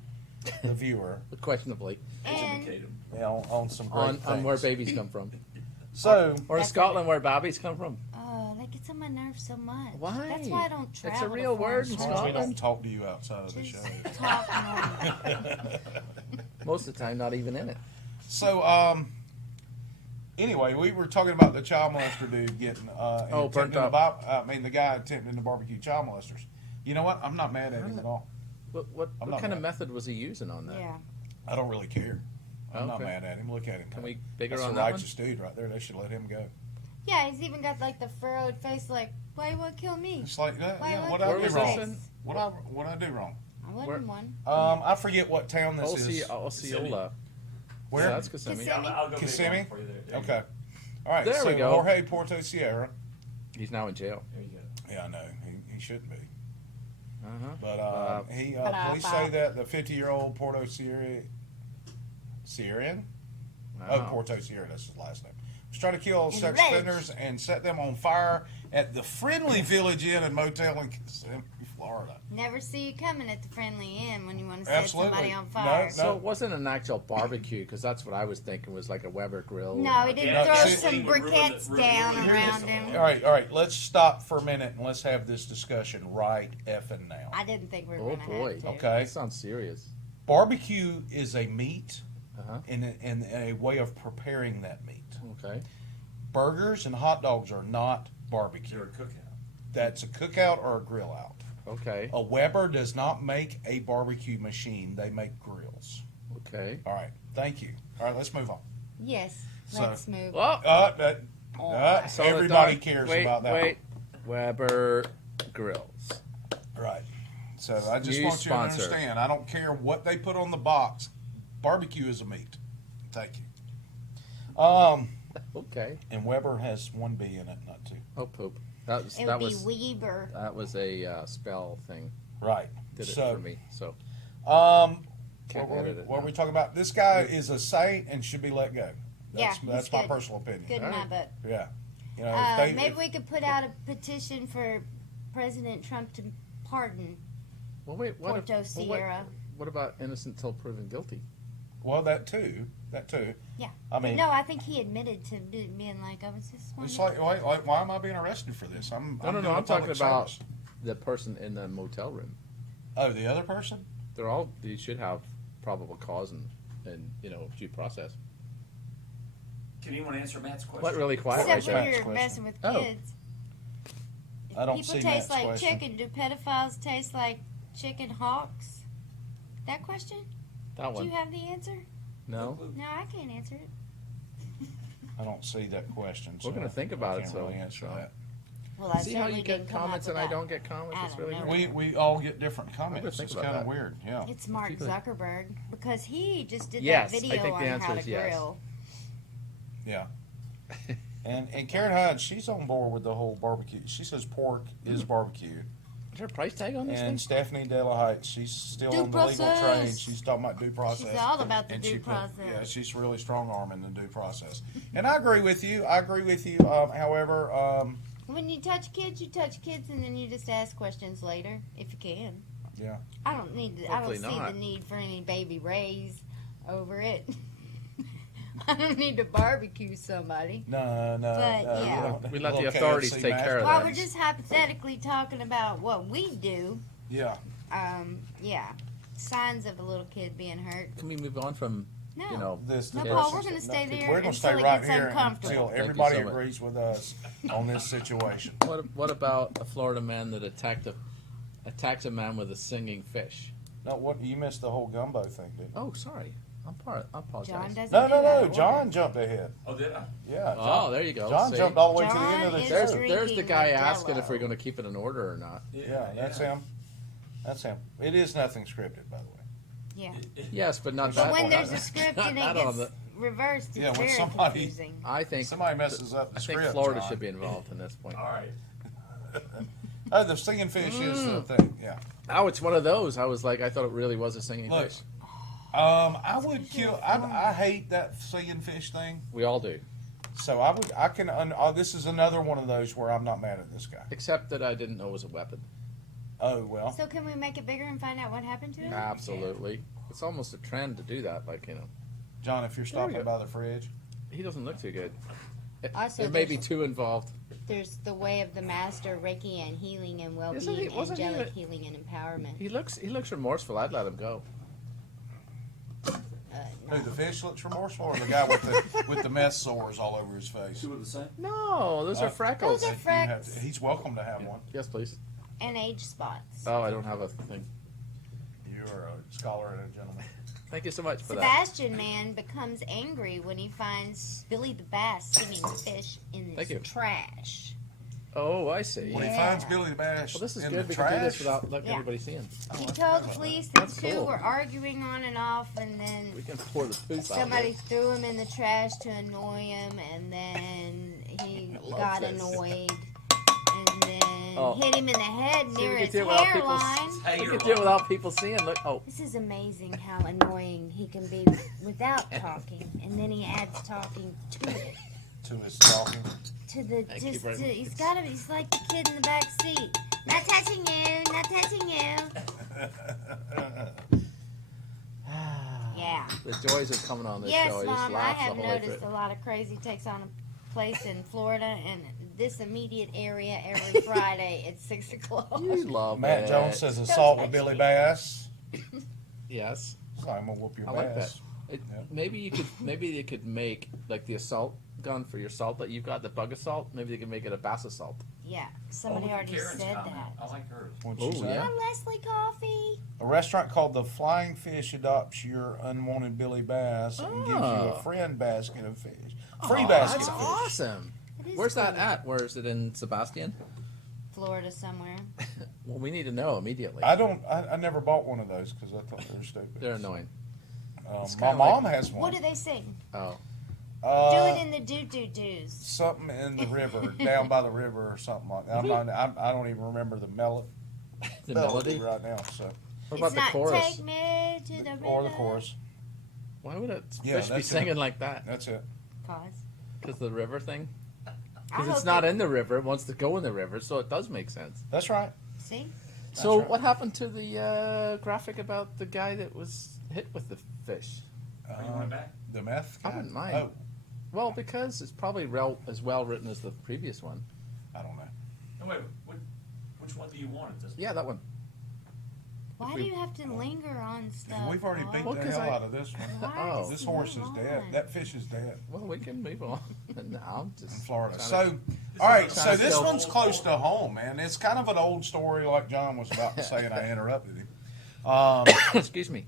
the viewer, but questionably And Educate 'em. on some great on things. where babies come from, So, or in That's Scotland where babies come from. oh, that gets on my nerves so much. Why? That's why I don't travel. It's a real to word foreign in as long as we countries. don't talk to you outside of the show. Just talk normal. Most of the time, not even in it. So, anyway, we were talking about the child molester dude getting Oh, burnt attempting to up. the guy attempting to barbecue child molesters. You know what? I'm not mad at him at all. What I'm what not kind of mad. method was he using on that? Yeah. I don't really care. I'm not Okay. mad at him. Look at him. Can we bigger That's on a that one? righteous dude right there. They should let him go. Yeah, he's even got like the furrowed face, like, why you want to kill me? It's like that. Why Yeah, you what want I to do kill Where me? was wrong? this in? What I do wrong? I wasn't Where- one. I forget what town this Osceola. is. Osceola. Where? Yeah, that's Kissimmee. Kissimmee. I'll go get Kissimmee? one for you there. There you Okay. All right. There so we go. Jorge Porto Sierra. He's now in jail. go. There you go. Yeah, I know. He shouldn't be. Uh-huh. But Ba-da-ba. police say that the 50-year-old Porto Syrian? Oh, Wow. Porto Sierra, that's his last name. Was trying to kill sex Enraged. offenders and set them on fire at the Friendly Village Inn and Motel in Kissimmee, Florida. Never see you coming at the Friendly Inn when you want to set Absolutely. somebody on No, fire. So it wasn't an actual barbecue, because that's what I was thinking was like a Weber grill. No, he didn't Yeah, throw see- some would ruin briquettes the- down ruin the around taste. him. All right. Let's stop for a minute and let's have this discussion right effing now. I didn't think we were Oh going to boy. have to. Okay. That sounds serious. Barbecue is a meat Uh-huh. and a way of preparing that meat. Okay. Burgers and hot dogs are not barbecue. You're a cookout. That's a cookout or a grill out. Okay. A Weber does not make a barbecue machine. They make grills. Okay. All right. Thank you. All right. Let's move on. Yes, So- let's move. Well, so the Everybody dog- cares wait, about that. Wait. Weber grills. Right. So I just New want you to sponsor. understand. I don't care what they put on the box. Barbecue is a meat. Thank you. Okay. And Weber has one B in it, not two. Oh, poop. That was It that would was be Weber. that was a spell thing. Right. Did it So, for me. So What can't were, edit it what now. were we talking about? This guy is a saint and should be let go. That's, Yeah, that's he's my good. personal opinion. Good in my Alright. book. Yeah. You know, if they, Maybe if- we could put out a petition for President Trump to pardon well, wait. What? Porto If, well, Sierra. what about innocent till proven guilty? well, that too. That too. Yeah. I mean, No, I think he admitted to being like, I was just it's wondering. like, why am I being arrested for this? No, doing I'm a talking public about service. the person in the motel room. Oh, the other person? They should have probable cause and due process. Can anyone answer Matt's question? What really quiet Except right when there? you're Question. messing with Oh. kids. If I don't people see taste Matt's like question. chicken. Do pedophiles taste like chicken hawks? That question? That Do one. you have the answer? No. clue. No, I can't answer it. I don't see that question. We're gonna think about I it, can't so- really answer so. that. Well, I See how certainly you get didn't come comments up and with I that. don't get comments? I It's don't really know. weird. We all get different comments. think It's about kind of that. weird. Yeah. It's Mark People- Zuckerberg because he just did Yes, that I video think the on answer how to is yes. grill. Yeah. And Karen Hudd, she's on board with the whole barbecue. She says pork is barbecue. Is there a price tag on this And thing? Stephanie De La Height, she's still Due on the legal train. process. She's talking about due process. She's all about the And due she put- process. Yeah, she's really strong arming the due process. And I agree with you. However, When you touch kids, and then you just ask questions later if you can. yeah. I don't need. I don't Hopefully see not. the need for any baby rays over it. I don't need to barbecue somebody. No. But, no, yeah. you don't- We let the little authorities KFC take care of Well, that. we're just hypothetically talking about what we do. Yeah. Yeah, signs of a little kid being hurt. Can we move on from No. This No, the Paul, person- we're gonna stay there We're gonna until stay it right gets here uncomfortable. until Thank you everybody so much. agrees with us on this situation. What about a Florida man that attacked a man with a singing fish? No, what you missed the whole gumbo thing, didn't you? Oh, sorry. I apologize. John doesn't. No, do that no. order. John jumped ahead. Oh, did I? Yeah. Oh, there you go. John See? jumped all the way to the John end of the is show. There's the drinking guy Modelo. asking if we're going to keep it in order or not. Yeah, that's him. That's him. It is nothing scripted, by the way. Yeah. Yes, but not But that when one. there's a script and it Not on gets the- reversed, it's Yeah, when very somebody- confusing. I think Somebody messes up the I think script. Florida John. should be involved in this point. All right. Oh, the singing fish is the thing. Yeah. Oh, it's one of those. I thought it really was a singing Look, fish. I would kill. I hate that singing fish thing. We all do, So I would. I can. This is another one of those where I'm not mad at this guy. except that I didn't know it was a weapon. Oh well. So can we make it bigger and find out what happened to it? Absolutely, it's almost a trend to do that. John, if you're There we stopping go. by the fridge, He doesn't look too good. Also, There may be there's- two involved. There's the way of the master, Reiki and healing and Isn't well-being, he- wasn't he angelic a- healing and empowerment. He looks remorseful. I'd let him go. who the fish looks remorseful, or the guy with the mess sores all over his face? Two of the same? No, those are freckles. Those are You frecks he's welcome to have one. Yes, please. and age spots. Oh, I don't have a thing. You are a scholar and a gentleman. Thank you so much for that. Sebastian Man becomes angry when he finds Billy the Bass singing fish in Thank his you. trash. Oh, I see. When he Yeah. finds Billy the Bass Well, this is in good. the We trash, can do this without letting Yeah. everybody see him. Oh, He that's told good. the police the That's two cool. were arguing on and off, and then We can pour the poop out. somebody threw him in the trash to annoy him, and then he love got this. annoyed, and then Oh. hit him in the head See, near we his can do it without people hairline. Hey, We you're can do it without people seeing. Look, oh, This is amazing how annoying he can be without talking, and then he adds talking to it. To his talking. To the Thank you just very to, much. he's got to he's like the kid in the back seat. Not touching you, not touching you. Yeah. the joys of coming on this Yes, show. I just Mom, I laugh have the whole way through noticed it. a lot of crazy takes on place in Florida and this immediate area every Friday at 6 o'clock. You love Matt it. Jones says Don't assault touch with Billy me. Bass. Yes, So I'm gonna whoop your I like that. bass. It, Yeah. Maybe they could make like the assault gun for your salt that you've got, the bug assault. Maybe they could make it a bass assault. Yeah, somebody look at already Karen's said comment. that. I like hers. What'd Oh, she say? yeah. Hi, Leslie Coffee. A restaurant called the Flying Fish adopts your unwanted Billy Bass and gives you Oh. a friend basket of fish. Free Oh, basket That's of fish. awesome. It is Where's that cool. at? Where is it in Sebastian? Florida somewhere. Well, we need to know immediately. I never bought one of those because I thought they were stupid. They're annoying. My kinda mom like- has What one. do they sing? Oh, Do it in the do-do-dos. Something in the river, down by the river or something like that. I don't even remember the melody The melody? right now. So What about It's the not chorus? take me to the river. or the chorus. Why would a Yeah, fish be that's it. singing like that? That's it. Cause Because the river thing? I Because it's hope not it- in the river. It wants to go in the river, so it does make sense. That's right. See? So right. what happened to the graphic about the guy that was hit with the fish? Are you going back? The meth. I guy? wouldn't mind. Oh, Well, because it's probably as well written as the previous one. I don't know. No, wait, which one do you want at this point? Yeah, that one. Why we- do you have to linger on stuff? We've already beat Paul? the 'cause hell I- out of this one. Why Oh. does This it horse is move dead. on? That fish is dead Well, we can move on. No, I'm just in Florida. trying So, to- all right. is So trying to this sell- one's close to home, man. It's kind of an old story, like John was about to say, and I interrupted him. excuse me.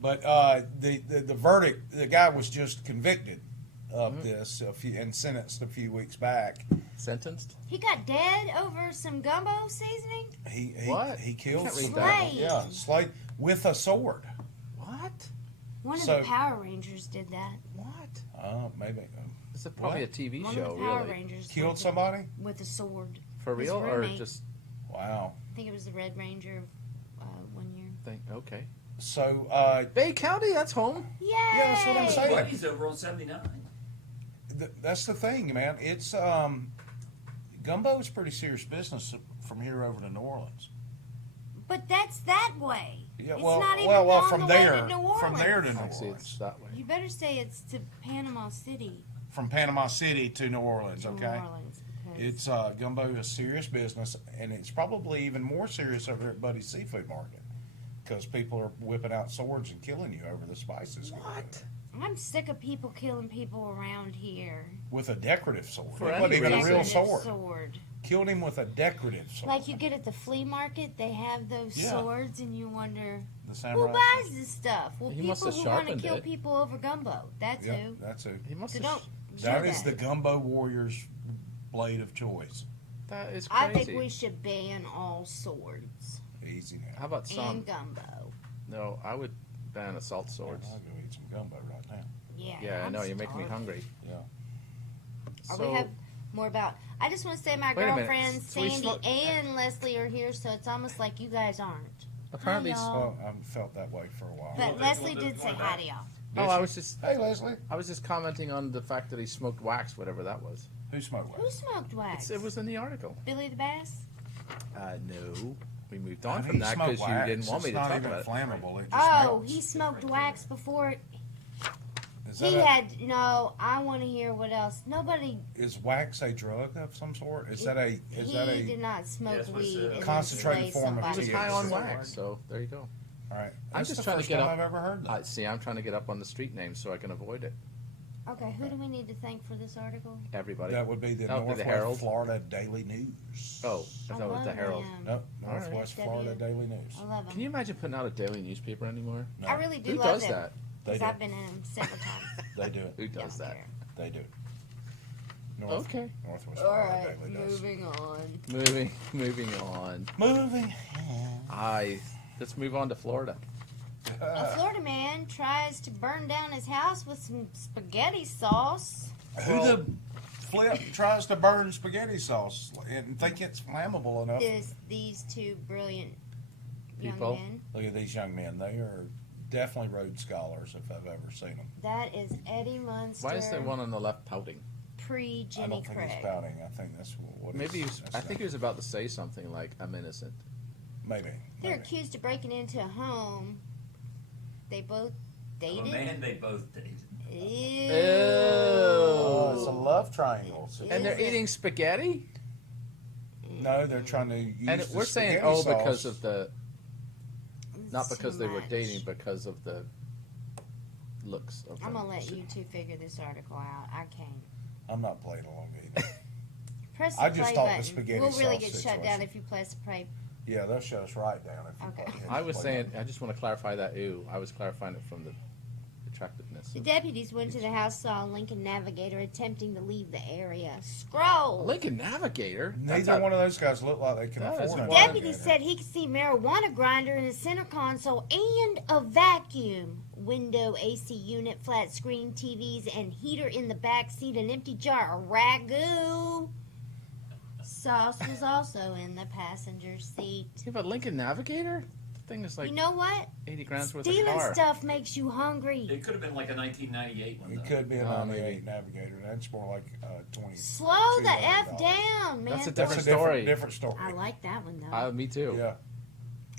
But the verdict, the guy was just convicted of this and sentenced a few weeks back. Sentenced? He got dead over some gumbo seasoning? What? He killed can't read some- that. Slade. Yeah, Slade with a sword. What? One So- of the Power Rangers did that. What? Maybe It's probably What? a TV One show, of the Power really. Rangers killed did somebody. that with a sword. For His real, or roommate. just Wow. I think it was the Red Ranger one year. think? Okay. So Bay County, that's home. Yay! that's what I'm saying. Buddy's over on 79. that's the thing, man. It's gumbo is pretty serious business from here over to New Orleans. But that's that way. Yeah, It's well, not even well, on from the way there, to New from there to Orleans. New Actually, Orleans, it's that way. You better say it's to Panama City, from Panama City to New Orleans. to Okay. New Orleans. because- It's gumbo is serious business, and it's probably even more serious over at Buddy's Seafood Market because people are whipping out swords and killing you over the spices. What? I'm sick of people killing people around here. With a decorative sword. For It wasn't any even a real Decorative sword. Killed him with a decorative sword. Like you get at the flea market, they have those Yeah. swords, and you wonder the who samurai. buys this stuff. Well, He must people have who want to sharpened kill it. people over gumbo. That's Yeah, who. that's it. He must So have. don't. That show is the gumbo warrior's blade of choice. That is crazy. I think we should ban all swords Easy now. How about some? and gumbo. No, I would ban assault swords. I'll go eat some gumbo right now. Yeah. Yeah, I I'm know. You're making me starving. hungry. Yeah. Or So, we have more about. I just want to say my Wait a minute. girlfriends So we Sandy smoke- and Leslie are here, so it's almost like you guys aren't. apparently. Hi, y'all. Well, I've felt that way for a while. But Well, Leslie well, did say well, hi to y'all. Oh, I was just. Hey, Leslie. I was just commenting on the fact that he smoked wax, whatever that was. Who smoked Who what? smoked wax? It was in the article. Billy the Bass. No, we moved How on do from you that smoke because you wax? didn't want me It's to not talk even about it. flammable. It just Oh, melts. he smoked wax before. Is He that a- had no. I want to hear what else. Nobody. Is wax a drug of some sort? Is that a He did not smoke Yeah, that's what it weed said. and Concentrated then slay form of He somebody. was high on THC. wax, so there you go. all right? I'm That's just the trying to first get time up- I've ever heard that. See, I'm trying to get up on the street names so I can avoid it. Okay, who do we need to thank for this article? Everybody. That would be the That would be the Northwest Herald. Florida Daily News. Oh, I thought it was the Herald. Nope, All right. Northwest SW. Florida Daily News. I love Can them. you imagine putting out a daily newspaper anymore? No, I really do Who love does them. that? They Because do. I've been in them several times. They do it. Who does down that? here. They do it. Okay. Northwest All Florida right, Daily does. moving on. Moving on. Moving. Let's move on to Florida. A Florida man tries to burn down his house with some spaghetti sauce. Who the flip tries to burn spaghetti sauce and think it's flammable enough? These two brilliant young People? men. Look at these young men. They are definitely Rhodes Scholars if I've ever seen them. That is Eddie Munster. Why is there one on the left pouting? Pre I Jenny don't think Craig. he's pouting. I think that's what Maybe he was, that's I think he was about to say something like, "I'm innocent." maybe. They're maybe. accused of breaking into a home. They both Of a dated. man they both dated. Ew. Oh, it's a love triangle. And they're Is it? eating spaghetti? No, they're trying to use And the we're saying, spaghetti sauce. because of the, not It's because too they were much. dating, because of the looks of them. I'm gonna let you two figure this article out. I can't. I'm not playing along either. Press the I just play thought the button. spaghetti We'll really sauce get shut situation. down if you press the play. Yeah, they'll shut us right down if you Okay. hit I the was play saying, button. I just want to clarify that, I was clarifying it from the attractiveness. The deputies went to the house, saw a Lincoln Navigator attempting to leave the area. Scroll. Lincoln Navigator. That's Neither a- one of those guys look like they can That is afford a one- Deputy navigator. said he could see marijuana grinder in the center console and a vacuum, window, AC unit, flat screen TVs, and heater in the back seat, an empty jar of ragu. Sauce was also in the passenger seat. You have a Lincoln Navigator? The thing is like You know what? 80 grand's worth of Stealing car. stuff makes you hungry. It could have been like a 1998 one. It though. could be a Oh, 98 Navigator. That's more like 20. Slow the $200. F down, man. That's a That's different a story. different story. I like that one though. Me too. Yeah.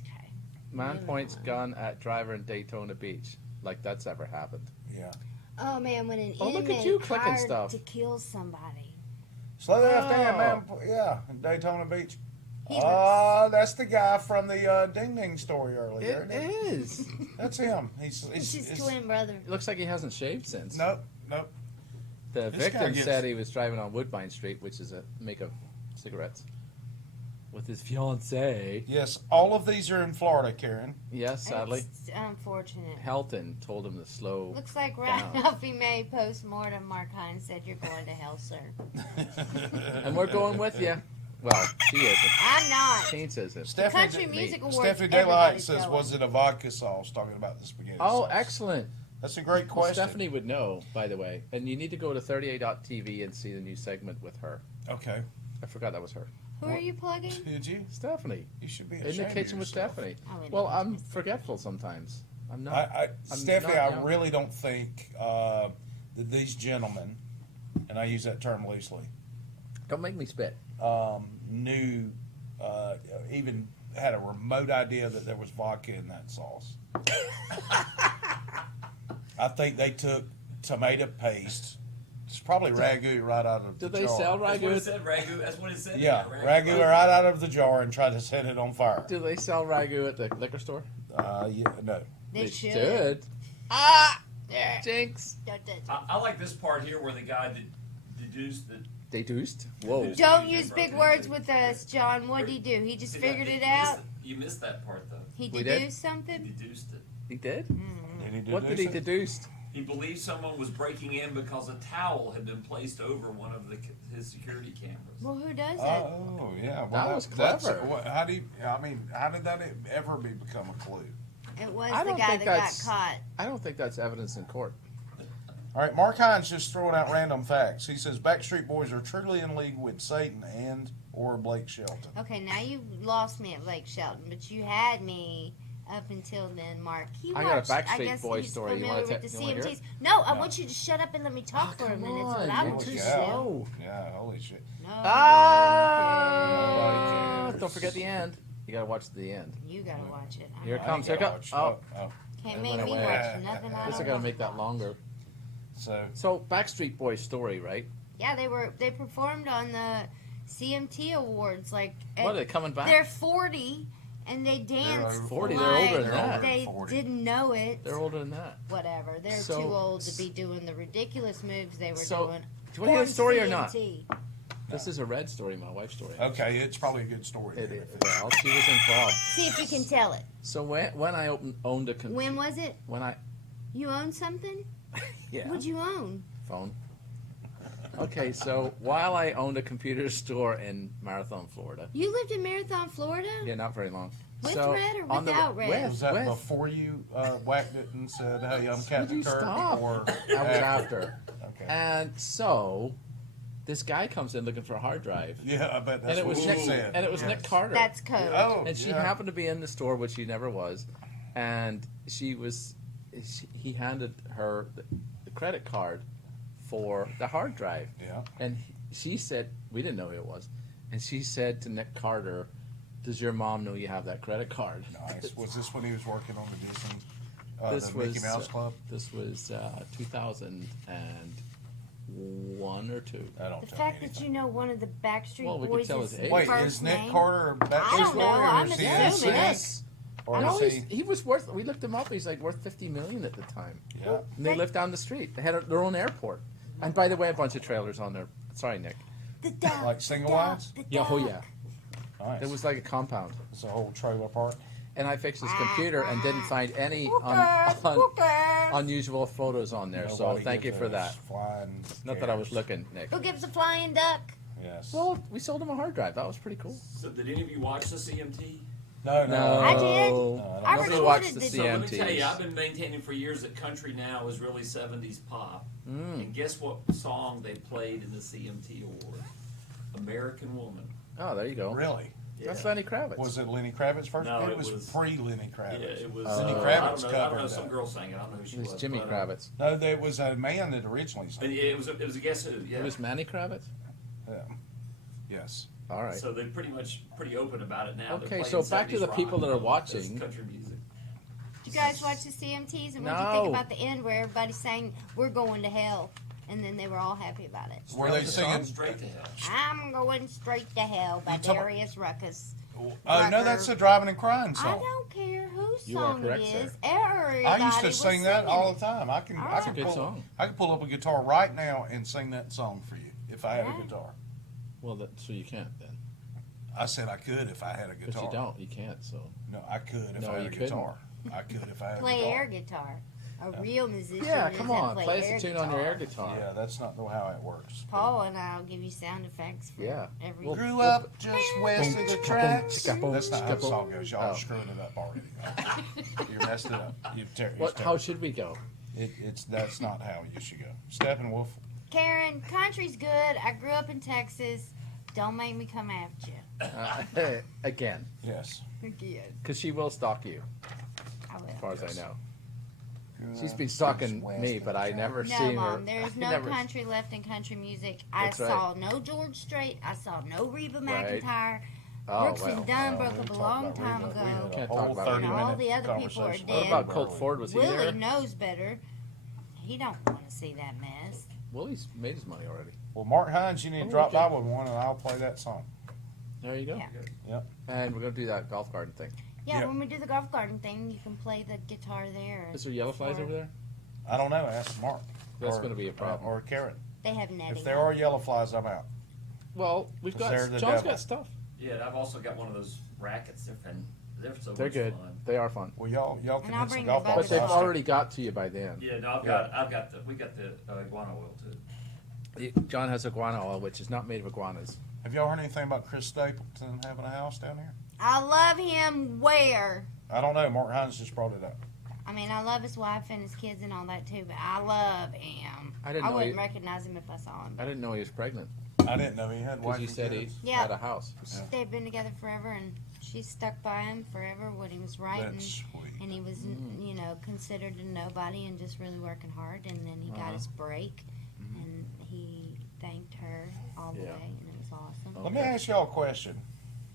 Okay. Man Moving points on. gun at driver in Daytona Beach. Like that's ever happened. Yeah. Oh man, when an Oh, look at inmate you clicking hired stuff. to kill somebody. Slow the F down, Oh. man. Yeah, in Daytona Beach. He That's the guy from the Ding Ding story earlier. It isn't it? is. That's him. It's his twin brother. It looks like he hasn't shaved since. Nope. The This guy victim gets- said he was driving on Woodbine Street, which is a make of cigarettes, with his fiancee. Yes, all of these are in Florida, Karen. Yes, sadly. It's unfortunate. Helton told him to slow. Looks like down. Ralphie May post-mortem. Mark Hines said, "You're going to hell, sir." And we're going with you. Well, she isn't. I'm not. Taints isn't. Country Music Awards. Stephanie Daylight everybody's says, going. was it a vodka sauce? Talking about the spaghetti Oh, sauce. excellent. That's a great Well, question. Stephanie would know, by the way. And you need to go to 38.tv and see the new segment with her. Okay. I forgot that was her. Who are you plugging? Did you? Stephanie. You should be In the ashamed of kitchen with yourself. Stephanie. Oh, in the Well, kitchen I'm with Stephanie. forgetful sometimes. I'm not. I'm Stephanie, not I young. really don't think that these gentlemen, and I use that term loosely, Don't make me spit. knew, even had a remote idea that there was vodka in that sauce. I think they took tomato paste. It's probably ragu right out of Do the they jar. sell That's what it ragu? said, ragu. That's what it said. Yeah, ragu right out of the jar and tried to set it on fire. Do they sell ragu at the liquor store? Yeah, no. They should. Ah! There. Jinx. Don't touch it. I like this part here where the guy deduced that. Deduced? Whoa. Don't use big words with us, John. What did he do? He just See, figured that- it out. You missed that part though. He We did? deduced He something. deduced it. He did? Did he What did he deduce it? deduce? He believed someone was breaking in because a towel had been placed over one of his security cameras. Well, who does it? Oh, yeah. Well, That was that's- clever. how do you, I mean, how did that ever become a clue? It was I the don't guy think that got that's- caught. I don't think that's evidence in court. All right, Mark Hines just throwing out random facts. He says Backstreet Boys are truly in league with Satan and or Blake Shelton. Okay, now you lost me at Lake Shelton, but you had me up until then, Mark. He I got a watched, Backstreet I guess Boy he's story. You familiar wanna with the you wanna hear CMTs. it? No, I No. want you to shut up and let me talk for a come minute. That's what on, I you want Holy you to cow. do. Oh. Yeah, holy shit. No, Ah! Nobody cares. Don't forget the end. You gotta watch the end. you gotta watch it. Here it I comes. ain't Here it gotta comes. watch- Oh, Can't It make went me away. watch nothing I this is don't gonna want make to that watch. longer. So, So Backstreet Boys story, right? Yeah, they performed on the CMT Awards. Like What are they coming back? they're 40 and they danced over 40, they're like older than that. they 40. didn't know it. They're older than that. Whatever. They're So- too old to be doing the ridiculous moves they were So, doing. Do you want to hear the story or not? CMT. This is a red story, my wife's story. okay, it's probably a good story. It then, is. if it's- Well, she was involved. See if you can tell it. So when I owned a When was it? when I You owned something? yeah What'd you own? phone. Okay, so while I owned a computer store in Marathon, Florida. You lived in Marathon, Florida? Yeah, not very long. With so, red or on the- without red? with- Was that with. before you whacked it and said, "Hey, I'm Would Captain you Kirk"? stop? Or That was after. Okay. And so, this guy comes in looking for a hard drive, Yeah, I bet that's and it what was she Nick, said. and it was Yes. Nick Carter. That's code. Oh, And she yeah. happened to be in the store, which she never was, and he handed her the credit card for the hard drive, Yeah. and she said, we didn't know who it was, and she said to Nick Carter, "Does your mom know you have that credit card?" Nice. Was this when he was working on the Disney, This the Mickey was, Mouse Club? This was 2001 or 2. I don't The tell fact me that you know one of the Backstreet Well, we could Boys' tell his age. Wait, first is Nick name? Carter a I Backstreet don't Boy, know, or I'm is he assuming. NSYNC? Yes. Or No, is he? he was worth. We looked him up. He's like worth $50 million at the time. Yeah. And they lived down the street. They had their own airport. And by the way, a bunch of trailers on there. Sorry, Nick. The duck. Like single duck, lines? the Yeah, oh duck. yeah. Nice. It was like a compound. It's a whole trailer park. And I fixed his computer and didn't find any Whooper, on whooper. unusual photos on there, so Nobody thank you gives for a that. flying Not that I was cares. looking, Nick. Who gives a flying duck? Yes. Well, we sold him a hard drive. That was pretty cool. So did any of you watch the CMT? No. I did. No, I Nobody recorded watched the the- So let me tell you, I've CMTs. been maintaining for years that country now is really 70s pop. Mm. And guess what song they played in the CMT Award? American Woman. Oh, there you go. Really? That's Yeah. Lenny Kravitz. Was it Lenny Kravitz first? No, it it was was- pre-Lenny Yeah, Kravitz. it was. Lenny Oh. Kravitz I don't know. covered Some that. girl sang it. I don't know who she It was was. Jimmy but, Kravitz. No, there was a man that originally But sang. yeah, it was a guess who. Yeah. It was Manny Kravitz? Yeah. Yes. All right. So they're pretty open about it now. They're Okay, playing so back to 70s the people rock that are as watching. country music. Did you guys watch the CMTs? And what did you No. think about the end where everybody sang, "We're going to hell," and then they were all happy about it? Were they was a singing? Straight to hell. I'm going straight to hell by You talk- Darius Ruckus. Oh no, that's a driving and crying I song. don't care whose You are song correct, it is. sir. Everybody I used to was sing that singing all it. the time. I can. I That's can a good pull, song. I can pull up a guitar right now and sing that song for you if I had Yeah. a guitar. Well, so you can't then. I said I could if I had a But guitar. you don't. You can't, so. No, I could if No, I had you a couldn't. guitar. I could if I had Play a guitar. air guitar. A real musician Yeah, doesn't come on. play Play air us a tune on your air guitar. Yeah, that's not how it works. Paul and I'll give you sound effects for Yeah. every. Well, Grew up just west of the tracks. Boom, That's not how the boom. song goes. Y'all Oh. are screwing it up already. You messed it up. What? How should we go? That's not how you should go. Steppenwolf. Karen, country's good. I grew up in Texas. Don't make me come after you. Again, Yes. Again. because she will stalk you, I will. as far as Yes. I know. She's been stalking West me, of but the I tracks. never No, seen Mom, her. there's I no never- country left in country music. I That's right. saw no George Strait. I saw no Reba Right. McEntire. Oh, Brooks well. and Dunn Oh, broke we up a talked long about time Reba. ago. We had a Can't whole talk about 30 Reba. And all minute the other people are conversation dead. What about Colt Reba. Ford? Was he Willie there? knows better. He don't want to see that mess. Willie's made his money already. Well, Mark Hines, you need to Oh, drop okay. by with one, and I'll play that song. There you go. Yeah. Yep. And we're gonna do that golf garden thing. Yeah, Yep. when we do the golf garden thing, you can play the guitar there. Is there yellow flies Or- over there? I don't know. Ask Mark. That's gonna be a problem. Or Karen. They have netting. If there are yellow flies, I'm out. Well, we've 'Cause got. they're the John's devil. got stuff. Yeah, I've also got one of those rackets. They're fun. They're so They're much good. fun. They are fun. Well, y'all can And I'll hit some bring golf the But balls. they've Buckets. already got to you by then. Yeah, no, we got the iguana oil too. John has iguana oil, which is not made of iguanas. Have y'all heard anything about Chris Stapleton having a house down here? I love him where? I don't know. Mark Hines just brought it up. I mean, I love his wife and his kids and all that too, but I love him. I didn't know wouldn't he- recognize him if I saw him. I didn't know he was pregnant I didn't know he had wife because you and said he kids. Yeah. had a house. Yeah. They've been together forever, and she stuck by him forever when he was writing. That's sweet. And he was, you know, considered a nobody and just really working hard. And then he got his break, and he thanked her all the Yeah. way, and it was awesome. Let me ask y'all a question.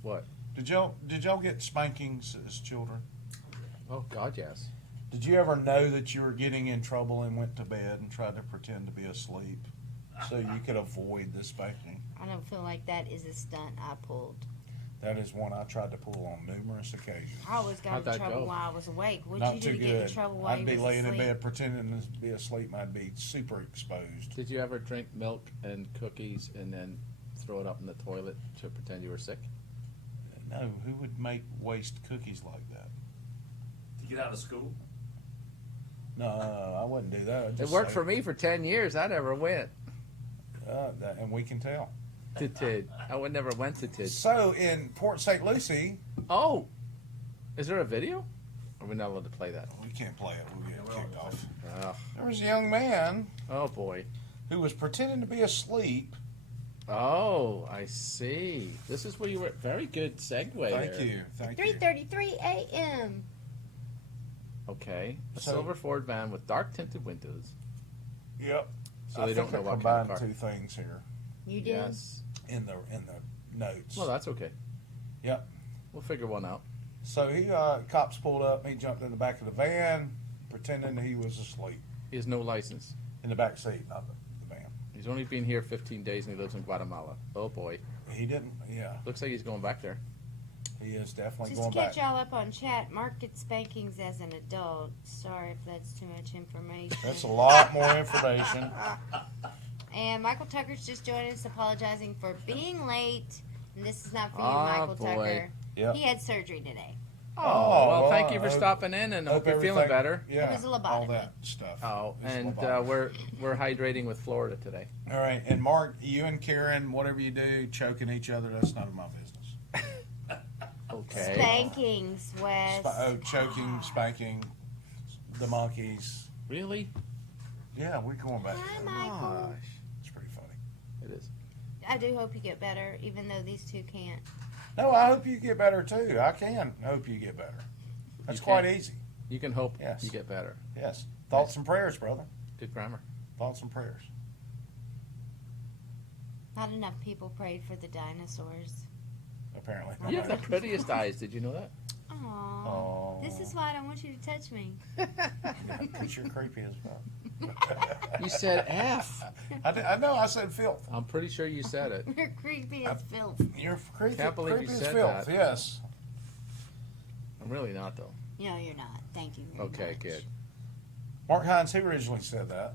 What? Did y'all get spankings as children? Oh God, yes. Did you ever know that you were getting in trouble and went to bed and tried to pretend to be asleep so you could avoid the spanking? I don't feel like that is a stunt I pulled. That is one I tried to pull on numerous occasions. I always got How'd in that trouble go? while I was awake. What'd Not you do too to get in good. trouble while I'd you be was laying in asleep? bed pretending to be asleep and I'd be super exposed. Did you ever drink milk and cookies and then throw it up in the toilet to pretend you were sick? No, who would make waste cookies like that? To get out of school. No, I wouldn't do that. I'd It just worked say, for me for 10 years. I never went and we can tell. to TID. I would never went to TID. So in Port St. Lucie, Oh, is there a video? Are we not allowed to play that? we can't play it. We'll get kicked off. Oh, There was a young man oh boy. who was pretending to be asleep. Oh, I see. This is where you were. Very good segue Thank there. you. Thank you. 3:33 a.m. Okay. A So- silver Ford van with dark tinted windows. Yep. So I they think don't know I what kind combined of car. two things here You did. Yes. in the notes. Well, that's okay. Yep. We'll figure one out. So he cops pulled up. He jumped in the back of the van, pretending he was asleep He has no license. in the back seat of the van. He's only been here 15 days and he lives in Guatemala. Oh boy. He didn't. Yeah, Looks like he's going back there. he is definitely Just going to catch back. y'all up on chat, Mark gets spankings as an adult. Sorry if that's too much information. That's a lot more information. And Michael Tucker's just joined us, apologizing for being late. And this is not for you, Ah, Michael boy. Tucker. Yep. He had surgery today. Oh, well, well, thank you for I hope- stopping in, and hope you're feeling everything- better. Yeah, It was a all lobotomy. that stuff. Oh, It was a and lobotomy. we're hydrating with Florida today. All right, and Mark, you and Karen, whatever you do, choking each other, that's none of my business. Okay. Spankings, Wes. Choking, spanking, the monkeys. Really? Yeah, we're going back. Hi, there. Michael. Gosh, It's pretty funny. it is. I do hope you get better, even though these two can't. No, I hope you get better too. I can hope you get better. That's You quite can. easy. You can hope Yes. you get better. Yes. Thoughts and prayers, brother. Good grammar. Thoughts and prayers. Not enough people prayed for the dinosaurs. Apparently. You have the prettiest eyes. Did you know that? Aww. Oh, This is why I don't want you to touch me. because you're creepy as well. You said F. I know. I said filth. I'm pretty sure you said it. You're creepy as filth. You're creepy. Can't believe creepy you as said filth. that. Yes. I'm really not though. No, you're not. Thank you very Okay, much. good. Mark Hines, who originally said that?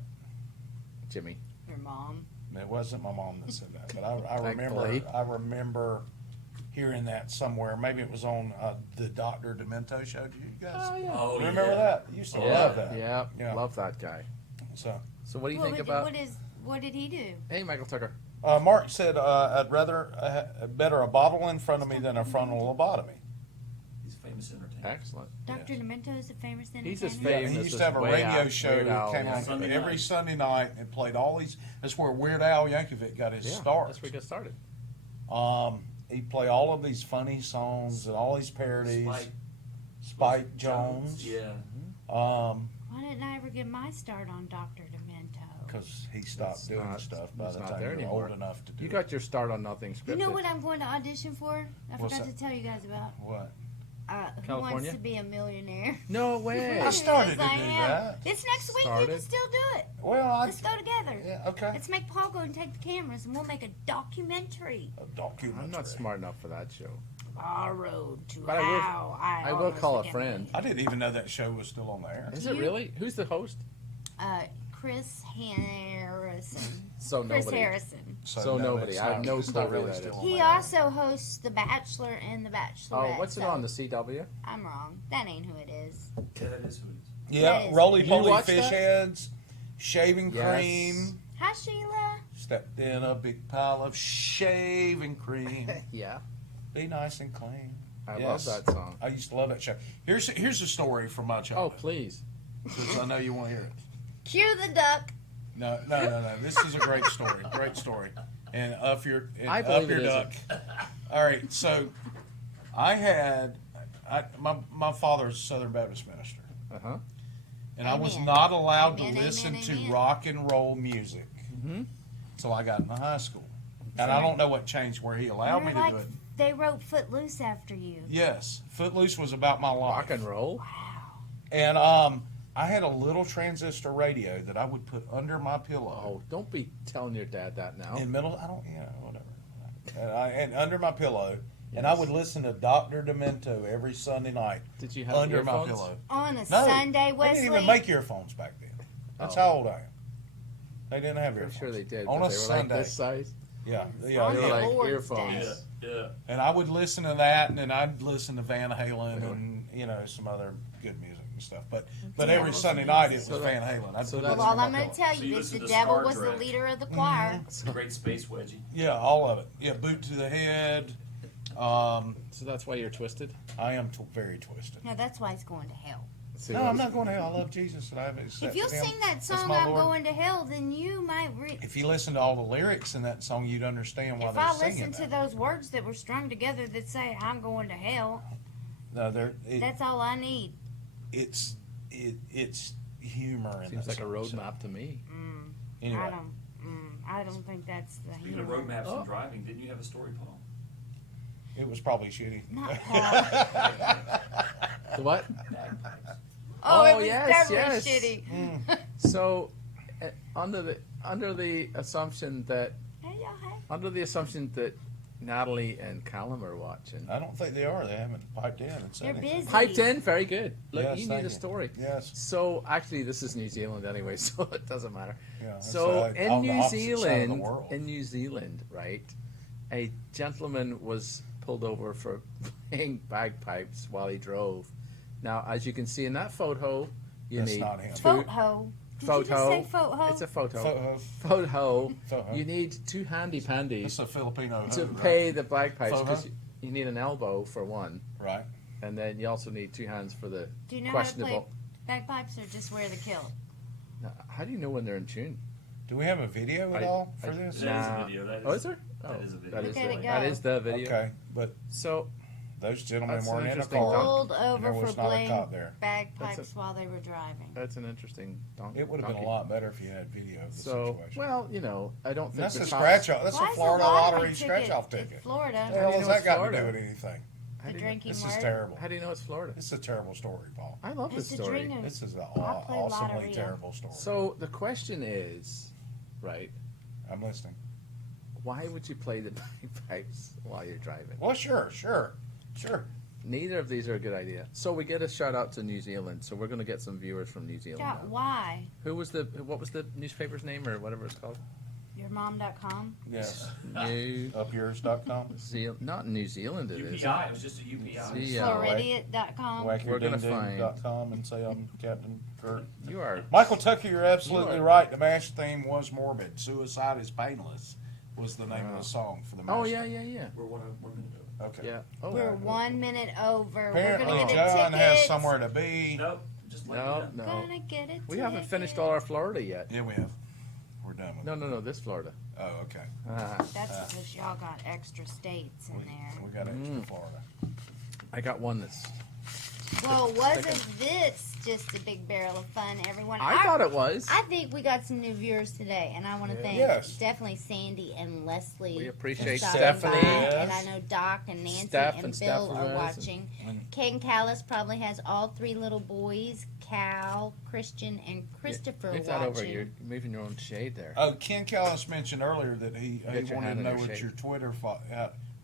Jimmy. Your mom. It wasn't my mom that said that, but I Thankfully. remember hearing that somewhere. Maybe it was on the Dr. Demento show. Do you guys Oh, remember yeah. that? You used to Yeah, love that. yeah, Yeah. love that guy. So So what do you What think would- about? what did he do? Hey, Michael Tucker. Mark said, "I'd rather better a bottle in front of me than a frontal lobotomy." He's a famous entertainer. Excellent. Dr. Demento is a famous entertainer. He's as Yeah, famous he used as to have a Way radio Out, show Weird that Al came on Sunday every night. Sunday night and played all these. That's where Weird Al Yankovic got his Yeah, start. that's where he got started. He'd play all of these funny songs and all these parodies. Spike Jones. Yeah. Why didn't I ever get my start on Dr. Demento? Because he stopped It's doing not- stuff by it's the not time there you were anymore. old enough to do You it. got your start on Nothing Scripted. You know what I'm going to audition for? I What's forgot that? to tell you guys about. What? Who wants California? to be a millionaire? No way. I started to Yes, do I am. that. It's next week. You Started? can still do it. Well, Let's go together. yeah, okay. Let's make Paul go and take the cameras, and we'll make a documentary. A documentary. I'm not smart enough for that show. Our road to But I will- how I will almost call a became friend. I didn't even know that show was still on the air. Is it You- really? Who's the host? Chris Harrison. So Chris nobody. Harrison. So nobody. it's I have not- no it's clue not who really that still is. on He the air. also hosts The Bachelor and The Bachelorette. Oh, what's it so on the CW? I'm wrong. That ain't who it is. Yeah, that is who it is. Yeah, That is- roly You poly watch fish that? heads, shaving Yes. cream. Hi, Sheila. Stepped in a big pile of shaving cream. Yeah, Be nice and clean. I Yes. love that song. I used to love that show. Here's a story from my Oh, childhood. please. Because I know you want to hear it. Cue the duck. No. This is a great story. Great story. And up your I up believe your it duck. All right. So my father's a Southern Baptist minister, Uh huh. and I was Amen. not allowed Amen, to listen amen, to amen. rock and roll music Mm-hmm. until I got into high school. And I don't know what changed where he allowed me You're to like, do it. they wrote Footloose after you. Yes, Footloose was about my life. Rock and roll. And I had a little transistor radio that I would put under my pillow. Oh, don't be telling your dad that now. In middle, I don't, whatever. And under my pillow, and I would listen to Dr. Demento every Sunday night Did you have under my earphones? pillow. On a No, Sunday, they Wesley. didn't even make earphones back then. That's Oh. how old I am. They didn't have I'm earphones. sure they did. On but a they were Sunday. like this size. Yeah, On They yeah. were the like Lord's earphones. Day. Yeah. And I would listen to that, and then I'd listen to Van Halen and some other good music and stuff. But every Devil's Sunday night it was So Van Halen. I'd so put that's- it Well, under I'm my going to pillow. tell So you you this: listen the to devil Star was the Trek. leader of the Mm-hmm. choir. Great space wedgie. Yeah, all of it. Yeah, boot to the head. So that's why you're twisted. I am very twisted. No, that's why he's going to hell. See, No, what I'm was- not going to hell. I love Jesus, and I have If accepted you him sing that as song, my "I'm Lord. going to hell," then you might. If you listen to all the lyrics in that song, you'd understand why If they're I singing listen to that. those words that were strung together that say "I'm going to hell," No, that's all I need. it's humor in Seems that like a song, road so- map to me. Anyway, I don't think that's the Speaking of humor. road maps Oh. and driving, didn't you have a story, Paul? it was probably shitty. Not Paul. The what? Bagpipes. Oh, it Oh, was yes, definitely yes. shitty. So, under the assumption that Hey, y'all, hey. Natalie and Callum are watching. I don't think they are. They haven't piped in and said You're anything. busy. Piped in, very good. Look, Yes, you knew thank the you. story. Yes. So actually, this is New Zealand anyway, so it doesn't matter. Yeah, it's, So on in the New opposite side of the Zealand, world. right, a gentleman was pulled over for playing bagpipes while he drove. Now, as you can see in that photo, you That's need not him. two Photo. Did you just say photo? It's a photo. Photo. Photo. Photo. You need two handy pandies It's a Filipino to hoe, right? play the bagpipes because Photo. you need an elbow for one, Right. and then you also need two hands for the Do you know how to play questionable. bagpipes or just wear the kilt? Now, how do you know when they're in tune? Do we have a video at all for this? That is a video. That Oh, is- is there? that Oh, is a video. That is, Look at the, it that go. is the video. Okay, but So those gentlemen That's an weren't in a interesting car. Pulled and over there for was not a playing cop there. bagpipes That's while they were driving. that's an interesting donkey. It would have been a lot better if you had video of the So, situation. well, you know, I don't think That's the a cops- scratch off. That's Why a is Florida lottery lottery scratch off in ticket. Florida. The How hell do you has know that it's got Florida? to do with anything? How The do you know- drinking This word. is terrible. How do you know it's Florida? This is a terrible story, Paul. I love this It's a story. drinking. This is an I play awesomely Lotteria. terrible story. So the question is, right? I'm listening. Why would you play the bagpipes while you're driving? Well, sure. Neither of these are a good idea. So we get a shout out to New Zealand. So we're going to get some viewers from New Zealand. Yeah, now. why? What was the newspaper's name or whatever it's called? Yourmom.com? Yes. New Upyours.com. Not in New Zealand. It is. UPI. It was just a UPI. See, yeah, Floridiot.com? We're gonna find- WackyDingDing.com and say I'm Captain Kurt. You are. Michael Tucker, you're absolutely You are- right. The MASH theme was morbid. Suicide is painless was the name of the song for the MASH. Oh yeah, yeah, yeah, We're 1 minute over. Okay. yeah. Oh, We're 1 minute over. Apparently, We're gonna get a John ticket. has somewhere to be. Nope. Just like no, that. no. Gonna get a We haven't ticket. finished all our Florida yet. Yeah, we have. We're done with it. No. This Florida. Oh, okay. That's because y'all got extra states in there. We got extra Florida. I got one that's. Well, wasn't this just a big barrel of fun, everyone? I thought it was. I think we got some new viewers today, and I want to thank Yes. definitely Sandy and Leslie. We appreciate for stopping Stephanie. by, Yes. And I know Doc and Nancy Steph and and Bill Steph are was, watching. and- Ken Callis probably has all three little boys, Cal, Christian, and Christopher Move that over. watching. You're moving your own shade there. Oh, Ken Callis mentioned earlier that he Get your wanted hand to in know your what shade. your Twitter,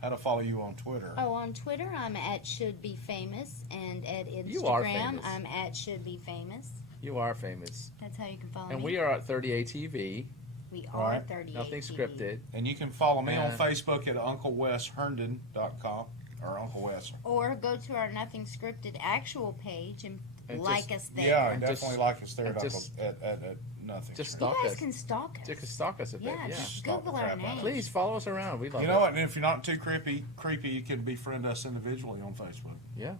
how to follow you on Twitter. Oh, on Twitter, I'm at Should Be Famous, and at Instagram, You are famous. I'm at Should Be Famous. You are famous. That's how you can follow And me. we are at 30 ATV. We are Right. 38 Nothing TV. scripted. And you can follow me on Yeah. Facebook at UncleWesHerndon.com or Uncle Wes. Or go to our Nothing Scripted actual page and And like just- us there. Yeah, And definitely just- like us there and at, just- at Nothing. just You stalk guys us. can stalk us. You can stalk us a bit. Yeah, Yeah. just Stalk the Google our crap out of name. us. Please follow us around. We love You it. know what? And if you're not too creepy, you can befriend us individually on Facebook. Yeah.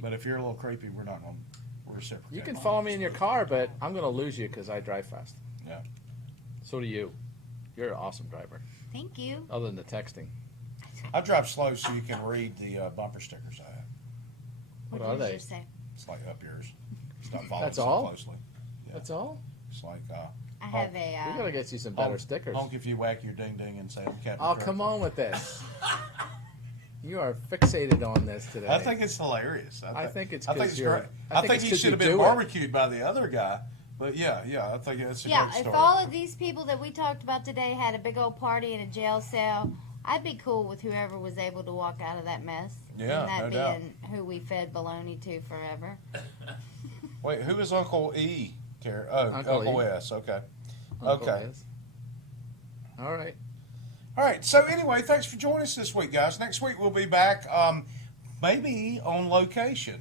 But if you're a little creepy, we're not going. We're reciprocating. You can follow me in your car, but I'm going to lose you because I drive fast. Yeah. So do you. You're an awesome driver, Thank you. other than the texting. I drive slow so you can read the bumper stickers I have. What did are you they? just say? It's like up yours. Stop following That's so all? closely. Yeah. That's all? It's like I have We a. got to get you some better honk, stickers. honk if you whack your ding ding and say I'm Captain. Oh, Kirk. come on with this. You are fixated on this today. I think it's hilarious. I think it's I think 'cause it's you're- great. I I think think it's he 'cause should have you been do it. barbecued by the other guy. But yeah, I think it's a Yeah, great if story. all of these people that we talked about today had a big old party in a jail cell, I'd be cool with whoever was able to walk out of that mess. Yeah, and that no doubt. being who we fed baloney to forever. Wait, who is Uncle E? Oh, Uncle Uncle E. S. Okay. Uncle Okay. is. All right. All right. So anyway, thanks for joining us this week, guys. Next week we'll be back, maybe on location,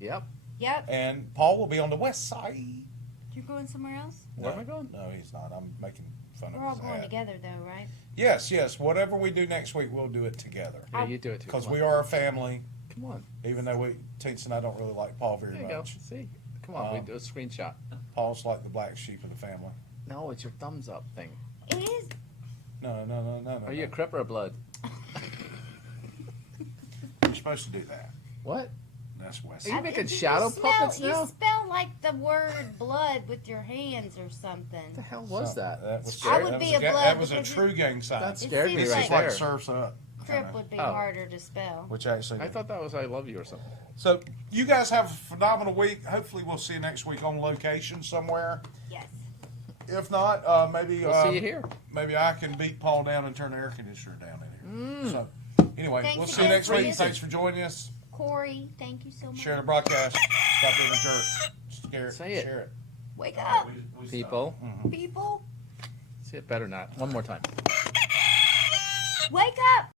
Yep. Yep. and Paul will be on the west side. You're going somewhere else? Where am I going? No, he's not. I'm making fun We're all of his going hat. together though, right? Yes. Whatever we do next week, we'll do it together Yeah, you do it too. because Come we on. are a family. Come on. Even though Teens and I don't really like Paul very There you go. much. See? Come on. We do a screenshot. Paul's like the black sheep of the family. No, it's your thumbs up thing. It is. No. Are you a Crip or a Blood? You're supposed to do that. What? That's West. Are you I- making you shadow spell- puppets You now? spell like the word blood with your hands or something. What the hell was that? That was I would that be was a ga- blood That was a because true gang sign. That It scared me seems This right is like there. surfs up. Crip kinda, would be Oh. harder to spell. Which actually. I thought that was I love you or something. So you guys have a phenomenal week. Hopefully we'll see you next week on location somewhere. Yes. If not, maybe We'll see you here. maybe I can beat Paul down and turn the air conditioner down in here. So anyway, Thanks we'll see you again next for week. listening. Thanks for joining us. Corey, thank you so much. Share the broadcast. Stop being a jerk. Say it. Share it. Wake up, We People. people. See it better not. One more time. Wake up.